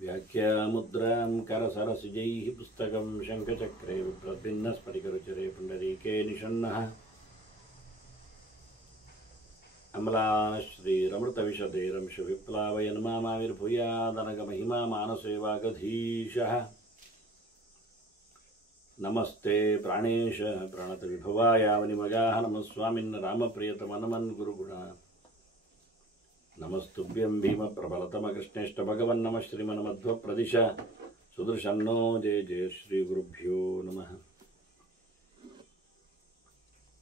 व्याख्यामुद्रां करसरसिजैः पुस्तकं शङ्खचक्रे विप्रभिन्नस्फटिकरुचिरे पुण्डरीके निषण्णः अमलाश्रीरमृतविशदेरंशुविप्लावयन्मामाविर्भूयादनगमहिमा मानसे वागधीशः नमस्ते प्राणेश प्रणतविभवाय वनिमगाः नमः स्वामिन् रामप्रियतमनमन् गुरुगुण नमस्तुभ्यं भीमप्रबलतमकृष्णेष्ट भगवन् नमः श्रीमन्मध्वप्रदिश सुदर्शन्नो जय जय श्रीगुरुभ्यो नमः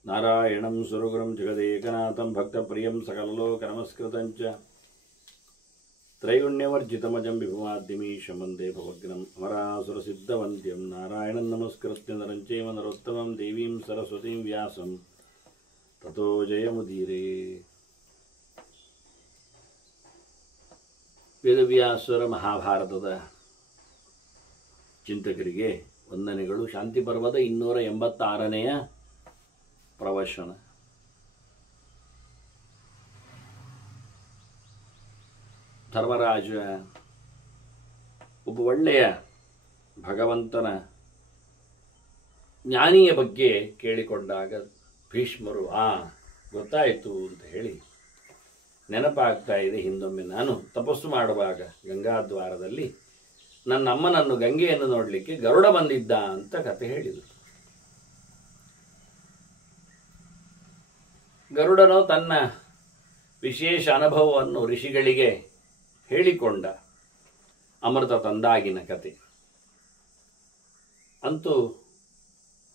नारायणं सुरगुरुं जगदेकनाथं भक्तप्रियं सकललोकनमस्कृतं च त्रैगुण्यवर्जितमजं विभुमाद्यमीशं वन्दे भवग्नं अमरासुरसिद्धवन्द्यं नारायणं नमस्कृत्य नरं चैव नरोत्तमं देवीं सरस्वतीं व्यासं ततो जयमुदीरे ವೇದವ್ಯಾಸರ ಮಹಾಭಾರತದ ಚಿಂತಕರಿಗೆ ವಂದನೆಗಳು. ಶಾಂತಿ ಪರ್ವದ 286ನೇಯ ಪ್ರವಚನ. ಧರ್ಮರಾಜ ಒಬ್ಬ ಒಳ್ಳೆಯ ಭಗವಂತನ ಜ್ಞಾನಿಯ ಬಗ್ಗೆ ಕೇಳಿಕೊಂಡಾಗ ಭೀಷ್ಮರು ಗೊತ್ತಾಯಿತು ಅಂತ ಹೇಳಿ ನೆನಪಾಗ್ತಾ ಇದೆ. ಹಿಂದೊಮ್ಮೆ ನಾನು ತಪಸ್ಸು ಮಾಡುವಾಗ ಗಂಗಾದ್ವಾರದಲ್ಲಿ ನನ್ನ ಅಮ್ಮನನ್ನು ಗಂಗೆಯನ್ನು ನೋಡಲಿಕ್ಕೆ ಗರುಡ ಬಂದಿದ್ದ ಅಂತ ಕತೆ ಹೇಳಿದರು. ಗರುಡನು ತನ್ನ ವಿಶೇಷ ಅನುಭವವನ್ನು ಋಷಿಗಳಿಗೆ ಹೇಳಿಕೊಂಡ ಅಮೃತ ತಂದಾಗಿನ ಕತೆ. ಅಂತೂ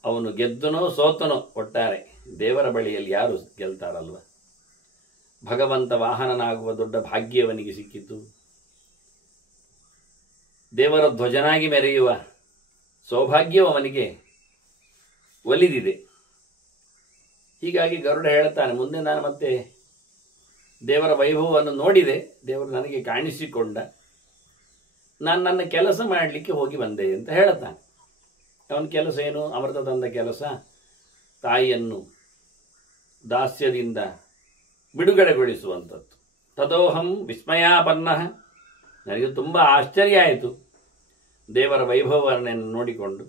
ಅವನು ಗೆದ್ದನೋ ಸೋತನೋ, ಒಟ್ಟಾರೆ ದೇವರ ಬಳಿಯಲ್ಲಿ ಯಾರು ಗೆಲ್ತಾರಲ್ವ. ಭಗವಂತ ವಾಹನನಾಗುವ ದೊಡ್ಡ ಭಾಗ್ಯವನಿಗೆ ಸಿಕ್ಕಿತು. ದೇವರ ಧ್ವಜನಾಗಿ ಮೆರೆಯುವ ಸೌಭಾಗ್ಯವು ಅವನಿಗೆ ಒಲಿದಿದೆ. ಹೀಗಾಗಿ ಗರುಡ ಹೇಳ್ತಾನೆ, ಮುಂದೆ ನಾನು ಮತ್ತೆ ದೇವರ ವೈಭವವನ್ನು ನೋಡಿದೆ, ದೇವರು ನನಗೆ ಕಾಣಿಸಿಕೊಂಡ, ನಾನು ನನ್ನ ಕೆಲಸ ಮಾಡಲಿಕ್ಕೆ ಹೋಗಿ ಬಂದೆ ಅಂತ ಹೇಳ್ತಾನೆ. ಅವನ ಕೆಲಸ ಏನು? ಅಮೃತ ತಂದ ಕೆಲಸ, ತಾಯಿಯನ್ನು ದಾಸ್ಯದಿಂದ ಬಿಡುಗಡೆಗೊಳಿಸುವಂಥದ್ದು. ತದೋಹಂ ವಿಸ್ಮಯಾಪನ್ನ, ನನಗೆ ತುಂಬ ಆಶ್ಚರ್ಯ ಆಯಿತು ದೇವರ ವೈಭವವನ್ನು ನೋಡಿಕೊಂಡು.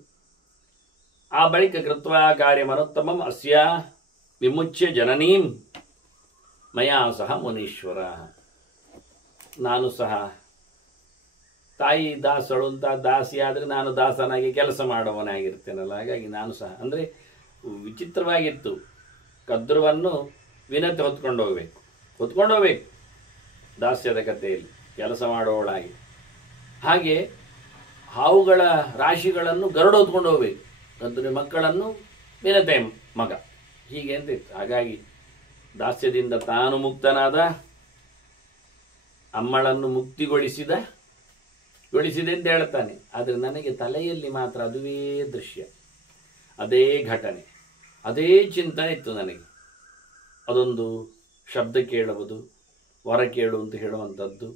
ಆ ಬಳಿಕ ಕೃತ್ವಾ ಕಾರ್ಯಮನುತ್ತಮಂ ಅಸ್ಯ ವಿಮುಚ್ಯ ಜನನೀಂ ಮಯಾ ಸಹ ಮುನೀಶ್ವರ, ನಾನು ಸಹ ತಾಯಿ ದಾಸಳು ಅಂತ ದಾಸಿ ಆದರೆ ನಾನು ದಾಸನಾಗಿ ಕೆಲಸ ಮಾಡುವವನಾಗಿರ್ತೇನಲ್ಲ, ಹಾಗಾಗಿ ನಾನು ಸಹ ಅಂದರೆ ವಿಚಿತ್ರವಾಗಿತ್ತು. ಕದ್ರುವನ್ನು ವಿನತೆ ಹೊತ್ಕೊಂಡು ಹೋಗಬೇಕು ದಾಸ್ಯದ ಕಥೆಯಲ್ಲಿ ಕೆಲಸ ಮಾಡುವವಳಾಗಿ. ಹಾಗೆ ಹಾವುಗಳ ರಾಶಿಗಳನ್ನು ಗರುಡ ಹೊತ್ಕೊಂಡು ಹೋಗಬೇಕು, ಕದ್ರು ಮಕ್ಕಳನ್ನು ವಿನತೆ ಮಗ, ಹೀಗೆ ಅಂತ ಇತ್ತು. ಹಾಗಾಗಿ ದಾಸ್ಯದಿಂದ ತಾನು ಮುಕ್ತನಾದ, ಅಮ್ಮಳನ್ನು ಮುಕ್ತಿಗೊಳಿಸಿದೆ ಅಂತ ಹೇಳ್ತಾನೆ. ಆದರೆ ನನಗೆ ತಲೆಯಲ್ಲಿ ಮಾತ್ರ ಅದುವೇ ದೃಶ್ಯ, ಅದೇ ಘಟನೆ, ಅದೇ ಚಿಂತನೆ ಇತ್ತು ನನಗೆ. ಅದೊಂದು ಶಬ್ದ ಕೇಳುವುದು, ವರ ಕೇಳು ಅಂತ ಹೇಳುವಂಥದ್ದು,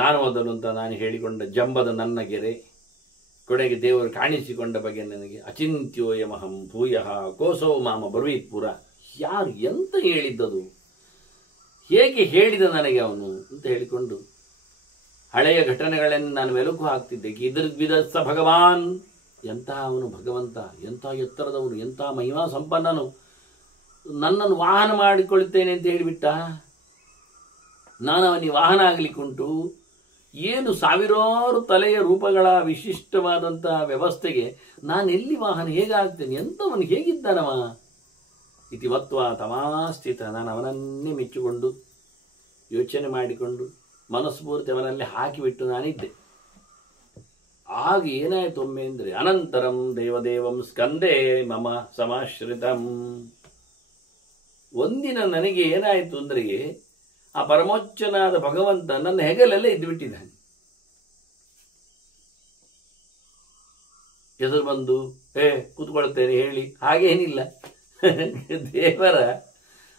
ನಾನು ಮೊದಲು ಅಂತ ನಾನು ಹೇಳಿಕೊಂಡ ಜಂಬದ ನನ್ನ ಗೆರೆ, ಕೊನೆಗೆ ದೇವರು ಕಾಣಿಸಿಕೊಂಡ ಬಗ್ಗೆ ನನಗೆ ಅಚಿಂತ್ಯೋಯಮಹಂ ಭೂಯಃ ಕೋಸೋ ಮಾಮ ಬ್ರವೀತ್ಪುರ. ಯಾರು ಎಂತ ಹೇಳಿದ್ದದು, ಹೇಗೆ ಹೇಳಿದ ನನಗೆ ಅವನು ಅಂತ ಹೇಳಿಕೊಂಡು ಹಳೆಯ ಘಟನೆಗಳನ್ನು ನಾನು ಮೆಲುಕು ಹಾಕ್ತಿದ್ದೆ. ಕಿದೃದ್ವಿದಸ್ಸ ಭಗವಾನ್, ಎಂಥ ಅವನು ಭಗವಂತ, ಎಂಥ ಎತ್ತರದವನು, ಎಂಥ ಮಹಿಮಾ ಸಂಪನ್ನನು, ನನ್ನನ್ನು ವಾಹನ ಮಾಡಿಕೊಳ್ತೇನೆ ಅಂತ ಹೇಳಿಬಿಟ್ಟ. ನಾನು ಅವನಿಗೆ ವಾಹನ ಆಗಲಿಕ್ಕುಂಟು. ಏನು ಸಾವಿರಾರು ತಲೆಯ ರೂಪಗಳ ವಿಶಿಷ್ಟವಾದಂತಹ ವ್ಯವಸ್ಥೆಗೆ ನಾನೆಲ್ಲಿ ವಾಹನ ಹೇಗಾಗ್ತೇನೆ, ಎಂಥವನು ಹೇಗಿದ್ದಾನವ ಇತಿ ಮತ್ವ ತಮಾಸ್ಥಿತ. ನಾನು ಅವನನ್ನೇ ಮೆಚ್ಚಿಕೊಂಡು ಯೋಚನೆ ಮಾಡಿಕೊಂಡು ಮನಸ್ಫೂರ್ತಿ ಅವನಲ್ಲಿ ಹಾಕಿಬಿಟ್ಟು ನಾನಿದ್ದೆ. ಆಗ ಏನಾಯ್ತು ಒಮ್ಮೆ ಅಂದರೆ, ಅನಂತರಂ ದೇವದೇವಂ ಸ್ಕಂದೇ ಮಮ ಸಮಾಶ್ರಿತಂ. ಒಂದಿನ ನನಗೆ ಏನಾಯಿತು ಅಂದರೆ, ಆ ಪರಮೋಚ್ಚನಾದ ಭಗವಂತ ನನ್ನ ಹೆಗಲಲ್ಲೇ ಇದ್ದು ಬಿಟ್ಟಿದ್ದಾನೆ. ಎದುರು ಬಂದು ಕೂತ್ಕೊಳ್ತೇನೆ ಹೇಳಿ ಹಾಗೇನಿಲ್ಲ. ದೇವರ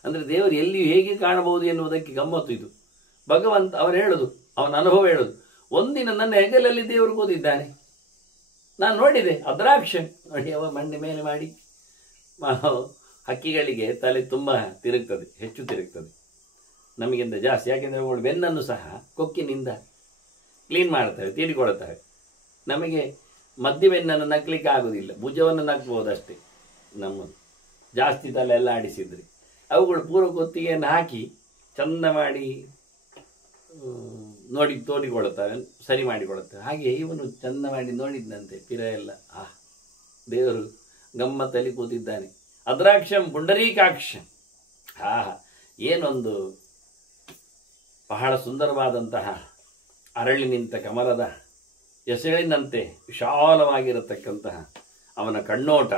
ಅಂದರೆ ದೇವರು ಎಲ್ಲಿ ಹೇಗೆ ಕಾಣಬಹುದು ಎನ್ನುವುದಕ್ಕೆ ಗಮ್ಮತ್ತು ಇದು. ಭಗವಂತ ಅವರು ಹೇಳೋದು, ಅವನ ಅನುಭವ ಹೇಳೋದು, ಒಂದಿನ ನನ್ನ ಹೆಗಲಲ್ಲಿ ದೇವರು ಕೂತಿದ್ದಾನೆ, ನಾನು ನೋಡಿದೆ. ಅದ್ರಾಕ್ಷ ನೋಡಿ, ಅವ ಮಂಡಿ ಮೇಲೆ ಮಾಡಿ, ಹಕ್ಕಿಗಳಿಗೆ ತಲೆ ತುಂಬ ತಿರುಗ್ತದೆ, ಹೆಚ್ಚು ತಿರುಗ್ತದೆ ನಮಗಿಂತ ಜಾಸ್ತಿ. ಯಾಕೆಂದರೆ ಅವಳು ಬೆನ್ನನ್ನು ಸಹ ಕೊಕ್ಕಿನಿಂದ ಕ್ಲೀನ್ ಮಾಡ್ತವೆ, ತೀರಿಕೊಳ್ತವೆ. ನಮಗೆ ಮಧ್ಯವೆನ್ನನ್ನು ನಕ್ಕಲಿಕ್ಕೆ ಆಗೋದಿಲ್ಲ, ಭುಜವನ್ನು ನಕ್ಬೋದಷ್ಟೇ. ನಮ್ಮದು ಜಾಸ್ತಿ ತಲೆ ಎಲ್ಲ ಆಡಿಸಿದ್ರಿ ಅವುಗಳು ಪೂರ್ವ ಕೊತ್ತಿಗೆಯನ್ನು ಹಾಕಿ ಚಂದ ಮಾಡಿ ತೋಡಿಕೊಳ್ಳುತ್ತವೆ, ಸರಿ ಮಾಡಿಕೊಳ್ಳುತ್ತವೆ. ಹಾಗೆ ಇವನು ಚಂದ ಮಾಡಿ ನೋಡಿದ್ದಂತೆ ಪಿರ ಎಲ್ಲ. ದೇವರು ಗಮ್ಮತ್ತಲ್ಲಿ ಕೂತಿದ್ದಾನೆ. ಅದ್ರಾಕ್ಷಂ ಪುಂಡರೀಕಾಕ್ಷಂ. ಏನೊಂದು ಬಹಳ ಸುಂದರವಾದಂತಹ ಅರಳಿ ನಿಂತ ಕಮಲದ ಎಸಳಿನಂತೆ ವಿಶಾಲವಾಗಿರತಕ್ಕಂತಹ ಅವನ ಕಣ್ಣೋಟ.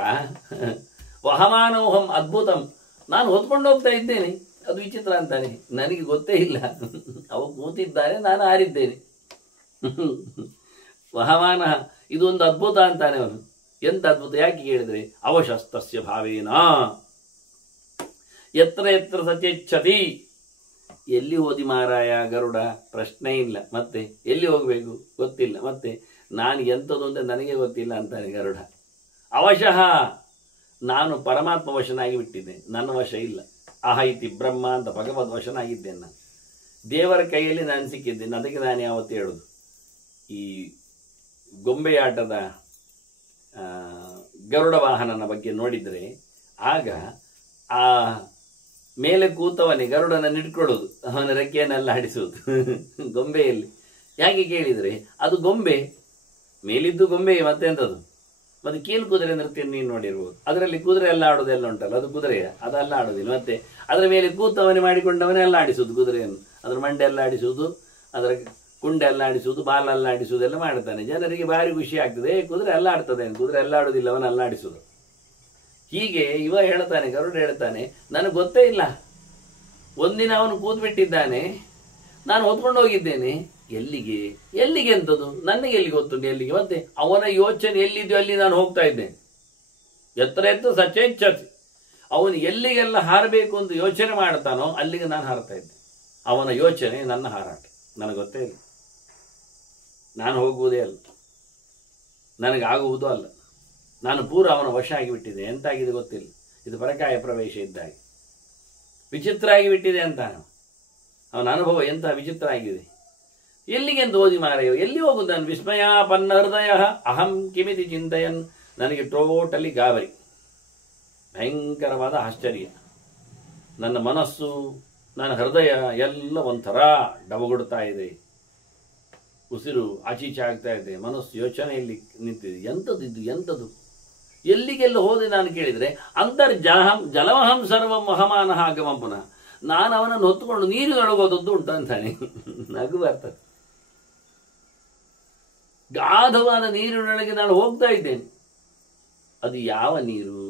ವಹಮಾನೋಹಂ ಅದ್ಭುತಂ. ನಾನು ಹೊತ್ಕೊಂಡು ಹೋಗ್ತಾ ಇದ್ದೇನೆ, ಅದು ವಿಚಿತ್ರ ಅಂತಾನೆ, ನನಗೆ ಗೊತ್ತೇ ಇಲ್ಲ. ಅವ ಕೂತಿದ್ದಾನೆ, ನಾನು ಹಾರಿದ್ದೇನೆ. ವಹಮಾನ, ಇದು ಒಂದು ಅದ್ಭುತ ಅಂತಾನೆ ಅವನು. ಎಂತ ಅದ್ಭುತ ಯಾಕೆ ಕೇಳಿದ್ರೆ, ಅವಶಸ್ತಸ್ಯ ಭಾವೇನ ಎತ್ರ ಎತ್ರ ಸಚೇಚ್ಛತಿ. ಎಲ್ಲಿ ಹೋದಿ ಮಾರಾಯ ಗರುಡ? ಪ್ರಶ್ನೆ ಇಲ್ಲ. ಮತ್ತೆ ಎಲ್ಲಿ ಹೋಗಬೇಕು ಗೊತ್ತಿಲ್ಲ. ಮತ್ತೆ ನಾನು ಎಂಥದ್ದು ಅಂತ ನನಗೆ ಗೊತ್ತಿಲ್ಲ ಅಂತಾನೆ ಗರುಡ. ಅವಶಃ, ನಾನು ಪರಮಾತ್ಮ ವಶನಾಗಿ ಬಿಟ್ಟಿದ್ದೇನೆ, ನನ್ನ ವಶ ಇಲ್ಲ. ಅಹೈತಿ ಬ್ರಹ್ಮ ಅಂತ ಭಗವದ್ ವಶನಾಗಿದ್ದೇನೆ. ನಾನು ದೇವರ ಕೈಯಲ್ಲಿ ನಾನು ಸಿಕ್ಕಿದ್ದೇನೆ. ಅದಕ್ಕೆ ನಾನು ಯಾವತ್ತು ಹೇಳುದು, ಈ ಗೊಂಬೆಯಾಟದ ಗರುಡ ವಾಹನನ ಬಗ್ಗೆ ನೋಡಿದರೆ, ಆಗ ಆ ಮೇಲೆ ಕೂತವನೇ ಗರುಡನನ್ನು ಇಟ್ಕೊಳ್ಳೋದು, ಅವನ ರೆಕ್ಕೆಯನ್ನೆಲ್ಲ ಆಡಿಸುವುದು ಗೊಂಬೆಯಲ್ಲಿ. ಯಾಕೆ ಕೇಳಿದರೆ, ಅದು ಗೊಂಬೆ, ಮೇಲಿದ್ದು ಗೊಂಬೆ, ಮತ್ತೆಂಥದ್ದು. ಮತ್ತೆ ಕೀಲು ಕುದುರೆ ನೃತ್ಯ ನೀನು ನೋಡಿರ್ಬೋದು. ಅದರಲ್ಲಿ ಕುದುರೆ ಎಲ್ಲ ಆಡೋದೆಲ್ಲ ಉಂಟಲ್ಲ, ಅದು ಕುದುರೆಯ, ಅದೆಲ್ಲ ಆಡೋದಿಲ್ಲ. ಮತ್ತೆ ಅದರ ಮೇಲೆ ಕೂತವನೇ ಮಾಡಿಕೊಂಡವನೇ ಎಲ್ಲ ಆಡಿಸುವುದು ಕುದುರೆಯನ್ನು. ಅದರ ಮಂಡೆ ಎಲ್ಲ ಆಡಿಸುವುದು, ಅದರ ಕುಂಡೆ ಎಲ್ಲ ಆಡಿಸುವುದು, ಬಾಲೆಲ್ಲ ಆಡಿಸುವುದೆಲ್ಲ ಮಾಡ್ತಾನೆ. ಜನರಿಗೆ ಭಾರಿ ಖುಷಿ ಆಗ್ತದೆ, ಕುದುರೆ ಎಲ್ಲ ಆಡ್ತದೆ, ಕುದುರೆ ಎಲ್ಲ ಆಡೋದಿಲ್ಲ, ಅವನೆಲ್ಲ ಆಡಿಸುವುದು. ಹೀಗೆ ಇವ ಹೇಳ್ತಾನೆ, ಗರುಡ ಹೇಳ್ತಾನೆ, ನನಗೆ ಗೊತ್ತೇ ಇಲ್ಲ. ಒಂದಿನ ಅವನು ಕೂತ್ಬಿಟ್ಟಿದ್ದಾನೆ, ನಾನು ಹೊತ್ಕೊಂಡು ಹೋಗಿದ್ದೇನೆ. ಎಲ್ಲಿಗೆ ಎಲ್ಲಿಗೆ ಅಂತದ್ದು ನನಗೆ ಎಲ್ಲಿ ಗೊತ್ತುಂಟು ಎಲ್ಲಿಗೆ. ಮತ್ತೆ ಅವನ ಯೋಚನೆ ಎಲ್ಲಿದೆಯೋ ಅಲ್ಲಿ ನಾನು ಹೋಗ್ತಾ ಇದ್ದೇನೆ. ಎತ್ತರ ಎತ್ತು ಸಚೇಚ್ಛತಿ. ಅವನು ಎಲ್ಲಿಗೆಲ್ಲ ಹಾರಬೇಕು ಅಂತ ಯೋಚನೆ ಮಾಡ್ತಾನೋ ಅಲ್ಲಿಗೆ ನಾನು ಹಾರ್ತಾ ಇದ್ದೆ. ಅವನ ಯೋಚನೆ ನನ್ನ ಹಾರಾಟ, ನನಗೆ ಗೊತ್ತೇ ಇಲ್ಲ. ನಾನು ಹೋಗುವುದೇ ಅಲ್ಲ, ನನಗಾಗುವುದೂ ಅಲ್ಲ. ನಾನು ಪೂರ ಅವನ ವಶ ಆಗಿಬಿಟ್ಟಿದೆ. ಎಂತಾಗಿದೆ ಗೊತ್ತಿಲ್ಲ. ಇದು ಪರಕಾಯ ಪ್ರವೇಶ ಇದ್ದಾಗೆ ವಿಚಿತ್ರ ಆಗಿಬಿಟ್ಟಿದೆ ಅಂತ ಅವನ ಅನುಭವ ಎಂತ ವಿಚಿತ್ರ ಆಗಿದೆ. ಎಲ್ಲಿಗೆ ಅಂತ ಓದಿ ಮಾರೆಯೋ, ಎಲ್ಲಿ ಹೋಗುದು ನಾನು? ವಿಸ್ಮಯಾಪನ್ನ ಹೃದಯ ಅಹಂ ಕಿಮಿತಿ ಚಿಂತಯನ್. ನನಗೆ ಟೋಟಲಿ ಗಾಬರಿ, ಭಯಂಕರವಾದ ಆಶ್ಚರ್ಯ. ನನ್ನ ಮನಸ್ಸು, ನನ್ನ ಹೃದಯ ಎಲ್ಲ ಒಂಥರ ಡಬಗುಡ್ತಾ ಇದೆ. ಉಸಿರು ಆಚೀಚೆ ಆಗ್ತಾ ಇದೆ. ಮನಸ್ಸು ಯೋಚನೆಯಲ್ಲಿ ನಿಂತಿದೆ. ಎಂಥದ್ದು ಇದು, ಎಂಥದ್ದು? ಎಲ್ಲಿಗೆಲ್ಲ ಹೋದೆ ನಾನು ಕೇಳಿದರೆ, ಜಲಮಹಂ ಸರ್ವಂ ಮಹಮಾನಃ ಆಗಮಂ ಪುನಃ. ನಾನು ಅವನನ್ನು ಹೊತ್ತುಕೊಂಡು ನೀರಿನೊಳಗೋದದ್ದು ಉಂಟು ಅಂತಾನೆ. ನಗು ಬರ್ತದೆ. ಗಾಢವಾದ ನೀರಿನೊಳಗೆ ನಾನು ಹೋಗ್ತಾ ಇದ್ದೇನೆ. ಅದು ಯಾವ ನೀರು,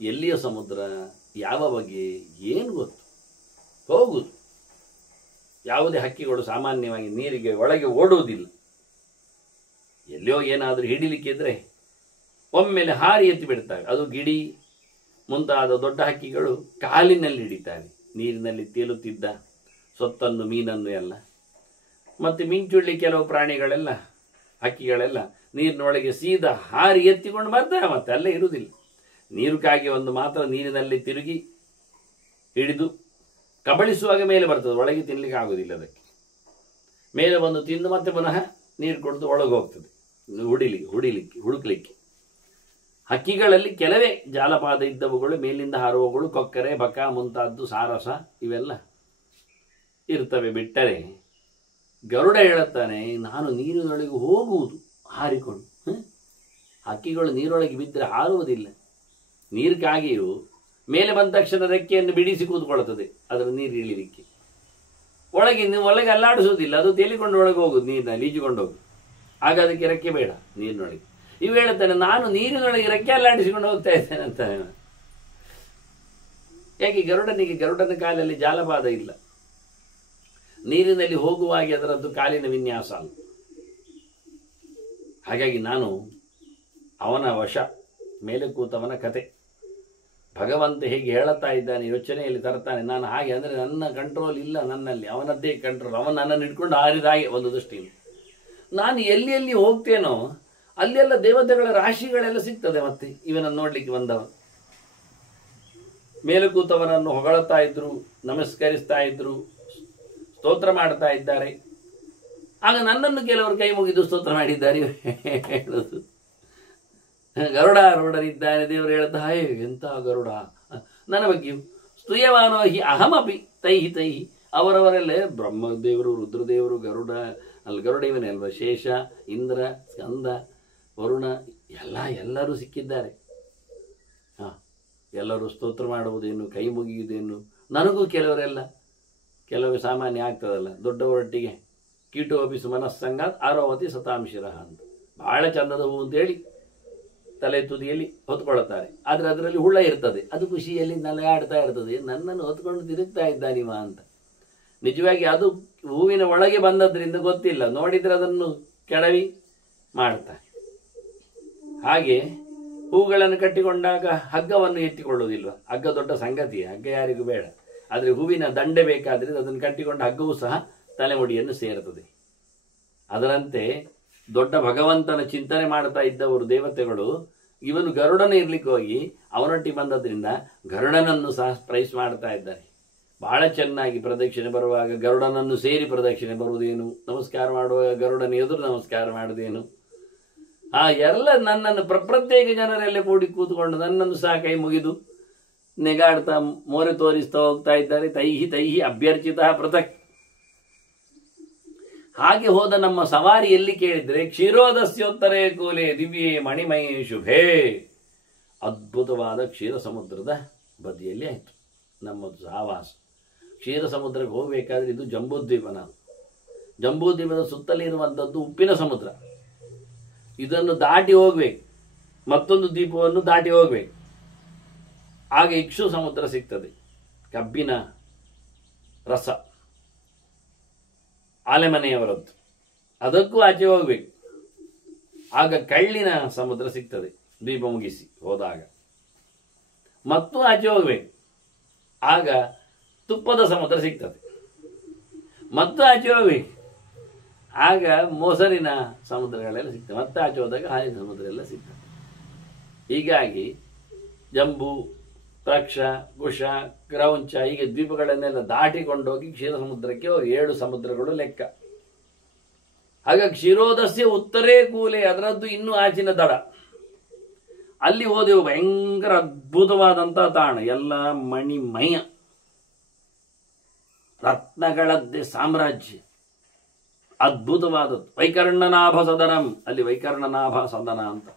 ಎಲ್ಲಿಯ ಸಮುದ್ರ, ಯಾವ ಬಗೆ, ಏನು ಗೊತ್ತು? ಹೋಗುದು. ಯಾವುದೇ ಹಕ್ಕಿಗಳು ಸಾಮಾನ್ಯವಾಗಿ ನೀರಿಗೆ ಒಳಗೆ ಓಡುವುದಿಲ್ಲ. ಎಲ್ಲಿಯೋ ಏನಾದರೂ ಹಿಡಿಲಿಕ್ಕಿದ್ರೆ ಒಮ್ಮೆಲೆ ಹಾರಿ ಎತ್ತಿ ಬಿಡ್ತವೆ. ಅದು ಗಿಡಿ ಮುಂತಾದ ದೊಡ್ಡ ಹಕ್ಕಿಗಳು ಕಾಲಿನಲ್ಲಿ ಹಿಡಿತಾರೆ, ನೀರಿನಲ್ಲಿ ತೇಲುತ್ತಿದ್ದ ಸೊತ್ತನ್ನು, ಮೀನನ್ನು ಎಲ್ಲ. ಮತ್ತು ಮಿಂಚುಳ್ಳಿ ಕೆಲವು ಪ್ರಾಣಿಗಳೆಲ್ಲ, ಹಕ್ಕಿಗಳೆಲ್ಲ ನೀರಿನೊಳಗೆ ಸೀದಾ ಹಾರಿ ಎತ್ತಿಕೊಂಡು ಬರ್ತಾರೆ. ಮತ್ತೆ ಅಲ್ಲೇ ಇರುವುದಿಲ್ಲ. ನೀರು ಕಾಗಿ ಒಂದು ಮಾತ್ರ ನೀರಿನಲ್ಲಿ ತಿರುಗಿ ಹಿಡಿದು ಕಬಳಿಸುವಾಗ ಮೇಲೆ ಬರ್ತದೆ, ಒಳಗೆ ತಿನ್ನಲಿಕ್ಕೆ ಆಗೋದಿಲ್ಲ. ಅದಕ್ಕೆ ಮೇಲೆ ಬಂದು ತಿಂದು ಮತ್ತೆ ಪುನಃ ನೀರು ಕೊಡ್ದು ಒಳಗೆ ಹೋಗ್ತದೆ ಹುಡುಕ್ಲಿಕ್ಕೆ. ಹಕ್ಕಿಗಳಲ್ಲಿ ಕೆಲವೇ ಜಾಲಪಾದ ಇದ್ದವುಗಳು, ಮೇಲಿಂದ ಹಾರುವವುಗಳು, ಕೊಕ್ಕರೆ, ಬಕ ಮುಂತಾದ್ದು, ಸಾರಸ ಇವೆಲ್ಲ ಇರ್ತವೆ. ಬಿಟ್ಟರೆ ಗರುಡ ಹೇಳುತ್ತಾನೆ, ನಾನು ನೀರಿನೊಳಗೆ ಹೋಗುವುದು ಹಾರಿಕೊಂಡು. ಹಕ್ಕಿಗಳು ನೀರೊಳಗೆ ಬಿದ್ದರೆ ಹಾರುವುದಿಲ್ಲ. ನೀರು ಕಾಗಿಯು ಮೇಲೆ ಬಂದ ತಕ್ಷಣ ರೆಕ್ಕೆಯನ್ನು ಬಿಡಿಸಿ ಕೂತ್ಕೊಳ್ತದೆ ಅದರ ನೀರು ಇಳಿಲಿಕ್ಕೆ. ಒಳಗೆ ಅಲ್ಲಾಡಿಸೋದಿಲ್ಲ, ಅದು ತೇಲಿಕೊಂಡು ಒಳಗೆ ಹೋಗುದು, ನೀರಿನಲ್ಲಿ ಈಜಿಕೊಂಡು ಹೋಗುದು. ಆಗ ಅದಕ್ಕೆ ರೆಕ್ಕೆ ಬೇಡ ನೀರಿನೊಳಗೆ. ಇವು ಹೇಳುತ್ತಾನೆ, ನಾನು ನೀರಿನೊಳಗೆ ರೆಕ್ಕೆ ಅಲ್ಲಾಡಿಸಿಕೊಂಡು ಹೋಗ್ತಾ ಇದ್ದೇನೆ ಅಂತ. ಯಾಕೆ? ಗರುಡನ ಕಾಲಲ್ಲಿ ಜಾಲಪಾದ ಇಲ್ಲ. ನೀರಿನಲ್ಲಿ ಹೋಗುವಾಗೆ ಅದರದ್ದು ಕಾಲಿನ ವಿನ್ಯಾಸ ಅಲ್ಲ. ಹಾಗಾಗಿ ನಾನು ಅವನ ವಶ, ಮೇಲೆ ಕೂತವನ ಕತೆ. ಭಗವಂತ ಹೇಗೆ ಹೇಳುತ್ತಾ ಇದ್ದಾನೆ, ಯೋಚನೆಯಲ್ಲಿ ತರ್ತಾನೆ. ನಾನು ಹಾಗೆ ಅಂದರೆ ನನ್ನ ಕಂಟ್ರೋಲ್ ಇಲ್ಲ ನನ್ನಲ್ಲಿ, ಅವನದ್ದೇ ಕಂಟ್ರೋಲ್. ಅವನು ನನ್ನನ್ನು ಇಟ್ಕೊಂಡು ಹಾರಿದ ಹಾಗೆ ಒಂದು ದೃಷ್ಟಿಯಿಂದ. ನಾನು ಎಲ್ಲಿ ಹೋಗ್ತೇನೋ ಅಲ್ಲೆಲ್ಲ ದೇವತೆಗಳ ರಾಶಿಗಳೆಲ್ಲ ಸಿಗ್ತದೆ. ಮತ್ತೆ ಇವನನ್ನು ನೋಡ್ಲಿಕ್ಕೆ ಬಂದವನು ಮೇಲೆ ಕೂತವನನ್ನು ಹೊಗಳುತ್ತಾ ಇದ್ರು, ನಮಸ್ಕರಿಸ್ತಾ ಇದ್ರು, ಸ್ತೋತ್ರ ಮಾಡ್ತಾ ಇದ್ದಾರೆ. ಆಗ ನನ್ನನ್ನು ಕೆಲವರು ಕೈ ಮುಗಿದು ಸ್ತೋತ್ರ ಮಾಡಿದ್ದಾರೆ ಹೇಳೋದು. ಗರುಡಾರೂಢರಿದ್ದಾರೆ, ದೇವರು ಹೇಳ್ತಾ ಎಂತ ಗರುಡ ನನ್ನ ಬಗ್ಗೆಯೂ ಸ್ತುಯಮಾನೋ ಹಿ ಅಹಮಪಿ ತೈಹಿ ತೈಹಿ. ಅವರವರಲ್ಲೇ ಬ್ರಹ್ಮದೇವರು, ರುದ್ರದೇವರು, ಗರುಡ ಇವನೇ ಅಲ್ವಾ, ಶೇಷ, ಇಂದ್ರ, ಸ್ಕಂದ, ವರುಣ ಎಲ್ಲರೂ ಸಿಕ್ಕಿದ್ದಾರೆ. ಎಲ್ಲರೂ ಸ್ತೋತ್ರ ಮಾಡುವುದೇನು, ಕೈ ಮುಗಿಯುವುದೇನು. ನನಗೂ ಕೆಲವು ಸಾಮಾನ್ಯ ಆಗ್ತದಲ್ಲ, ದೊಡ್ಡವರೊಟ್ಟಿಗೆ ಕೀಟೋಪಿಸು ಮನಸ್ಸಂಗ ಆರೋವತಿ ಸತಾಂಶಿರ ಅಂತ ಬಹಳ ಚಂದದ ಹೂ ಅಂತೇಳಿ ತಲೆ ತುದಿಯಲ್ಲಿ ಹೊತ್ಕೊಳ್ತಾರೆ. ಆದರೆ ಅದರಲ್ಲಿ ಹುಳ ಇರ್ತದೆ, ಅದು ಖುಷಿಯಲ್ಲಿ ನಲೆಯಾಡ್ತಾ ಇರ್ತದೆ, ನನ್ನನ್ನು ಹೊತ್ಕೊಂಡು ತಿರುಗ್ತಾ ಇದ್ದಾನಿವ ಅಂತ. ನಿಜವಾಗಿ ಅದು ಹೂವಿನ ಒಳಗೆ ಬಂದದ್ರಿಂದ ಗೊತ್ತಿಲ್ಲ, ನೋಡಿದ್ರೆ ಅದನ್ನು ಕೆಡವಿ ಮಾಡ್ತಾರೆ. ಹಾಗೆ ಹೂಗಳನ್ನು ಕಟ್ಟಿಕೊಂಡಾಗ ಹಗ್ಗವನ್ನು ಎತ್ತಿಕೊಳ್ಳುವುದಿಲ್ವ, ಹಗ್ಗ ದೊಡ್ಡ ಸಂಗತಿ, ಹಗ್ಗ ಯಾರಿಗೂ ಬೇಡ. ಆದರೆ ಹೂವಿನ ದಂಡೆ ಬೇಕಾದರೆ ಅದನ್ನು ಕಟ್ಟಿಕೊಂಡ ಹಗ್ಗವೂ ಸಹ ತಲೆಮುಡಿಯನ್ನು ಸೇರುತ್ತದೆ. ಅದರಂತೆ ದೊಡ್ಡ ಭಗವಂತನ ಚಿಂತನೆ ಮಾಡ್ತಾ ಇದ್ದವರು ದೇವತೆಗಳು, ಇವನು ಗರುಡನ ಇರ್ಲಿಕ್ಕೆ ಹೋಗಿ ಅವನೊಟ್ಟಿಗೆ ಬಂದದ್ರಿಂದ ಗರುಡನನ್ನು ಸಹ ಪ್ರೈಸ್ ಮಾಡ್ತಾ ಇದ್ದಾರೆ. ಬಹಳ ಚೆನ್ನಾಗಿ ಪ್ರದಕ್ಷಿಣೆ ಬರುವಾಗ ಗರುಡನನ್ನು ಸೇರಿ ಪ್ರದಕ್ಷಿಣೆ ಬರುವುದೇನು, ನಮಸ್ಕಾರ ಮಾಡುವಾಗ ಗರುಡನ ಎದುರು ನಮಸ್ಕಾರ ಮಾಡುವುದೇನು, ಎಲ್ಲ ನನ್ನನ್ನು ಪ್ರತ್ಯೇಕ ಜನರೆಲ್ಲ ಕೂಡಿ ಕೂತ್ಕೊಂಡು ನನ್ನನ್ನು ಸಹ ಕೈ ಮುಗಿದು ನೆಗಾಡ್ತಾ ಮೋರೆ ತೋರಿಸ್ತಾ ಹೋಗ್ತಾ ಇದ್ದಾರೆ. ತೈಹಿ ಅಭ್ಯರ್ಚಿತ ಪೃಥಕ್. ಹಾಗೆ ಹೋದ ನಮ್ಮ ಸವಾರಿ ಎಲ್ಲಿ ಕೇಳಿದ್ರೆ, ಕ್ಷೀರೋದಸ್ಯೋತ್ತರೇ ಕೂಲೆ ದಿವ್ಯೇ ಮಣಿಮಯೇ ಶುಭೇ. ಅದ್ಭುತವಾದ ಕ್ಷೀರ ಸಮುದ್ರದ ಬದಿಯಲ್ಲಿ ಆಯಿತು ನಮ್ಮದು ಸಹವಾಸ. ಕ್ಷೀರ ಸಮುದ್ರಕ್ಕೆ ಹೋಗಬೇಕಾದ್ರೆ ಇದು ಜಂಬೂದ್ವೀಪ. ಜಂಬೂದ್ವೀಪದ ಸುತ್ತಲಿರುವಂಥದ್ದು ಉಪ್ಪಿನ ಸಮುದ್ರ. ಇದನ್ನು ದಾಟಿ ಹೋಗ್ಬೇಕು, ಮತ್ತೊಂದು ದ್ವೀಪವನ್ನು ದಾಟಿ ಹೋಗ್ಬೇಕು. ಆಗ ಇಕ್ಷು ಸಮುದ್ರ ಸಿಗ್ತದೆ, ಕಬ್ಬಿನ ರಸ ಆಲೆಮನೆಯವರದ್ದು, ಅದಕ್ಕೂ ಆಚೆ ಹೋಗ್ಬೇಕು. ಆಗ ಕಳ್ಳಿನ ಸಮುದ್ರ ಸಿಗ್ತದೆ, ದ್ವೀಪ ಮುಗಿಸಿ ಹೋದಾಗ ಮತ್ತು ಆಚೆ ಹೋಗ್ಬೇಕು. ಆಗ ತುಪ್ಪದ ಸಮುದ್ರ ಸಿಗ್ತದೆ, ಮತ್ತು ಆಚೆ ಹೋಗ್ಬೇಕು. ಆಗ ಮೊಸರಿನ ಸಮುದ್ರಗಳೆಲ್ಲ ಸಿಗ್ತವೆ, ಮತ್ತೆ ಆಚೆ ಹೋದಾಗ ಹಾಲಿನ ಸಮುದ್ರ ಎಲ್ಲ ಸಿಗ್ತದೆ. ಹೀಗಾಗಿ ಜಂಬೂ, ತಕ್ಷ, ಕುಶ, ಕ್ರೌಂಚ ಹೀಗೆ ದ್ವೀಪಗಳನ್ನೆಲ್ಲ ದಾಟಿಕೊಂಡೋಗಿ ಕ್ಷೀರ ಸಮುದ್ರಕ್ಕೆ 7 ಸಮುದ್ರಗಳು ಲೆಕ್ಕ. ಆಗ ಕ್ಷೀರೋದಸ್ಯ ಉತ್ತರೇ ಕೂಲೆ, ಅದರದ್ದು ಇನ್ನೂ ಆಚಿನ ದಡ. ಅಲ್ಲಿ ಹೋದೆವು. ಭಯಂಕರ ಅದ್ಭುತವಾದಂತಹ ತಾಣ, ಎಲ್ಲ ಮಣಿಮಯ, ರತ್ನಗಳದ್ದೇ ಸಾಮ್ರಾಜ್ಯ, ಅದ್ಭುತವಾದದ್ದು. ವೈಕರ್ಣನಾಭ ಸದನಂ, ಅಲ್ಲಿ ವೈಕರ್ಣನಾಭ ಸದನ ಅಂತ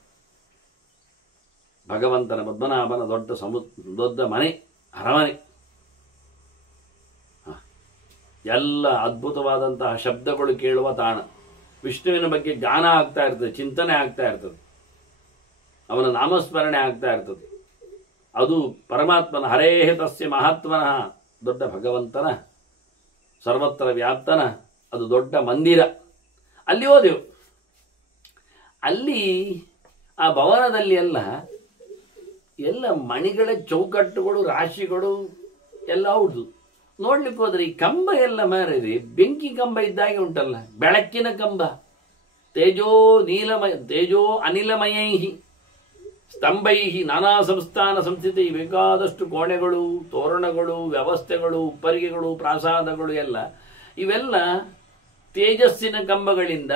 ಭಗವಂತನ ಪದ್ಮನಾಭನ ದೊಡ್ಡ ಮನೆ, ಅರಮನೆ. ಎಲ್ಲ ಅದ್ಭುತವಾದಂತಹ ಶಬ್ದಗಳು ಕೇಳುವ ತಾಣ. ವಿಷ್ಣುವಿನ ಬಗ್ಗೆ ಗಾನ ಆಗ್ತಾ ಇರ್ತದೆ, ಚಿಂತನೆ ಆಗ್ತಾ ಇರ್ತದೆ, ಅವನ ನಾಮಸ್ಮರಣೆ ಆಗ್ತಾ ಇರ್ತದೆ. ಅದು ಪರಮಾತ್ಮನ ಹರೇಹ ತಸ್ಯ ಮಹಾತ್ಮನಃ, ದೊಡ್ಡ ಭಗವಂತನ ಸರ್ವತ್ರ ವ್ಯಾಪ್ತನ ಅದು ದೊಡ್ಡ ಮಂದಿರ. ಅಲ್ಲಿ ಹೋದೆವು. ಅಲ್ಲಿ ಆ ಭವನದಲ್ಲಿ ಎಲ್ಲ ಮಣಿಗಳ ಚೌಕಟ್ಟುಗಳು, ರಾಶಿಗಳು ಎಲ್ಲ ಹೌದು. ನೋಡ್ಲಿಕ್ಕೆ ಹೋದ್ರೆ ಈ ಕಂಬ ಎಲ್ಲ ಮಾರಿರಿ ಬೆಂಕಿ ಕಂಬ ಇದ್ದಾಗೆ ಉಂಟಲ್ಲ, ಬೆಳಕಿನ ಕಂಬ. ತೇಜೋ ಅನಿಲಮಯೈ ಸ್ತಂಭೈ ನಾನಾ ಸಂಸ್ಥಾನ ಸಂಸ್ಥಿತಿ, ಬೇಕಾದಷ್ಟು ಕೋಣೆಗಳು, ತೋರಣಗಳು, ವ್ಯವಸ್ಥೆಗಳು, ಉಪ್ಪರಿಗೆಗಳು, ಪ್ರಾಸಾದಗಳು ಎಲ್ಲ ಇವೆಲ್ಲ ತೇಜಸ್ಸಿನ ಕಂಬಗಳಿಂದ,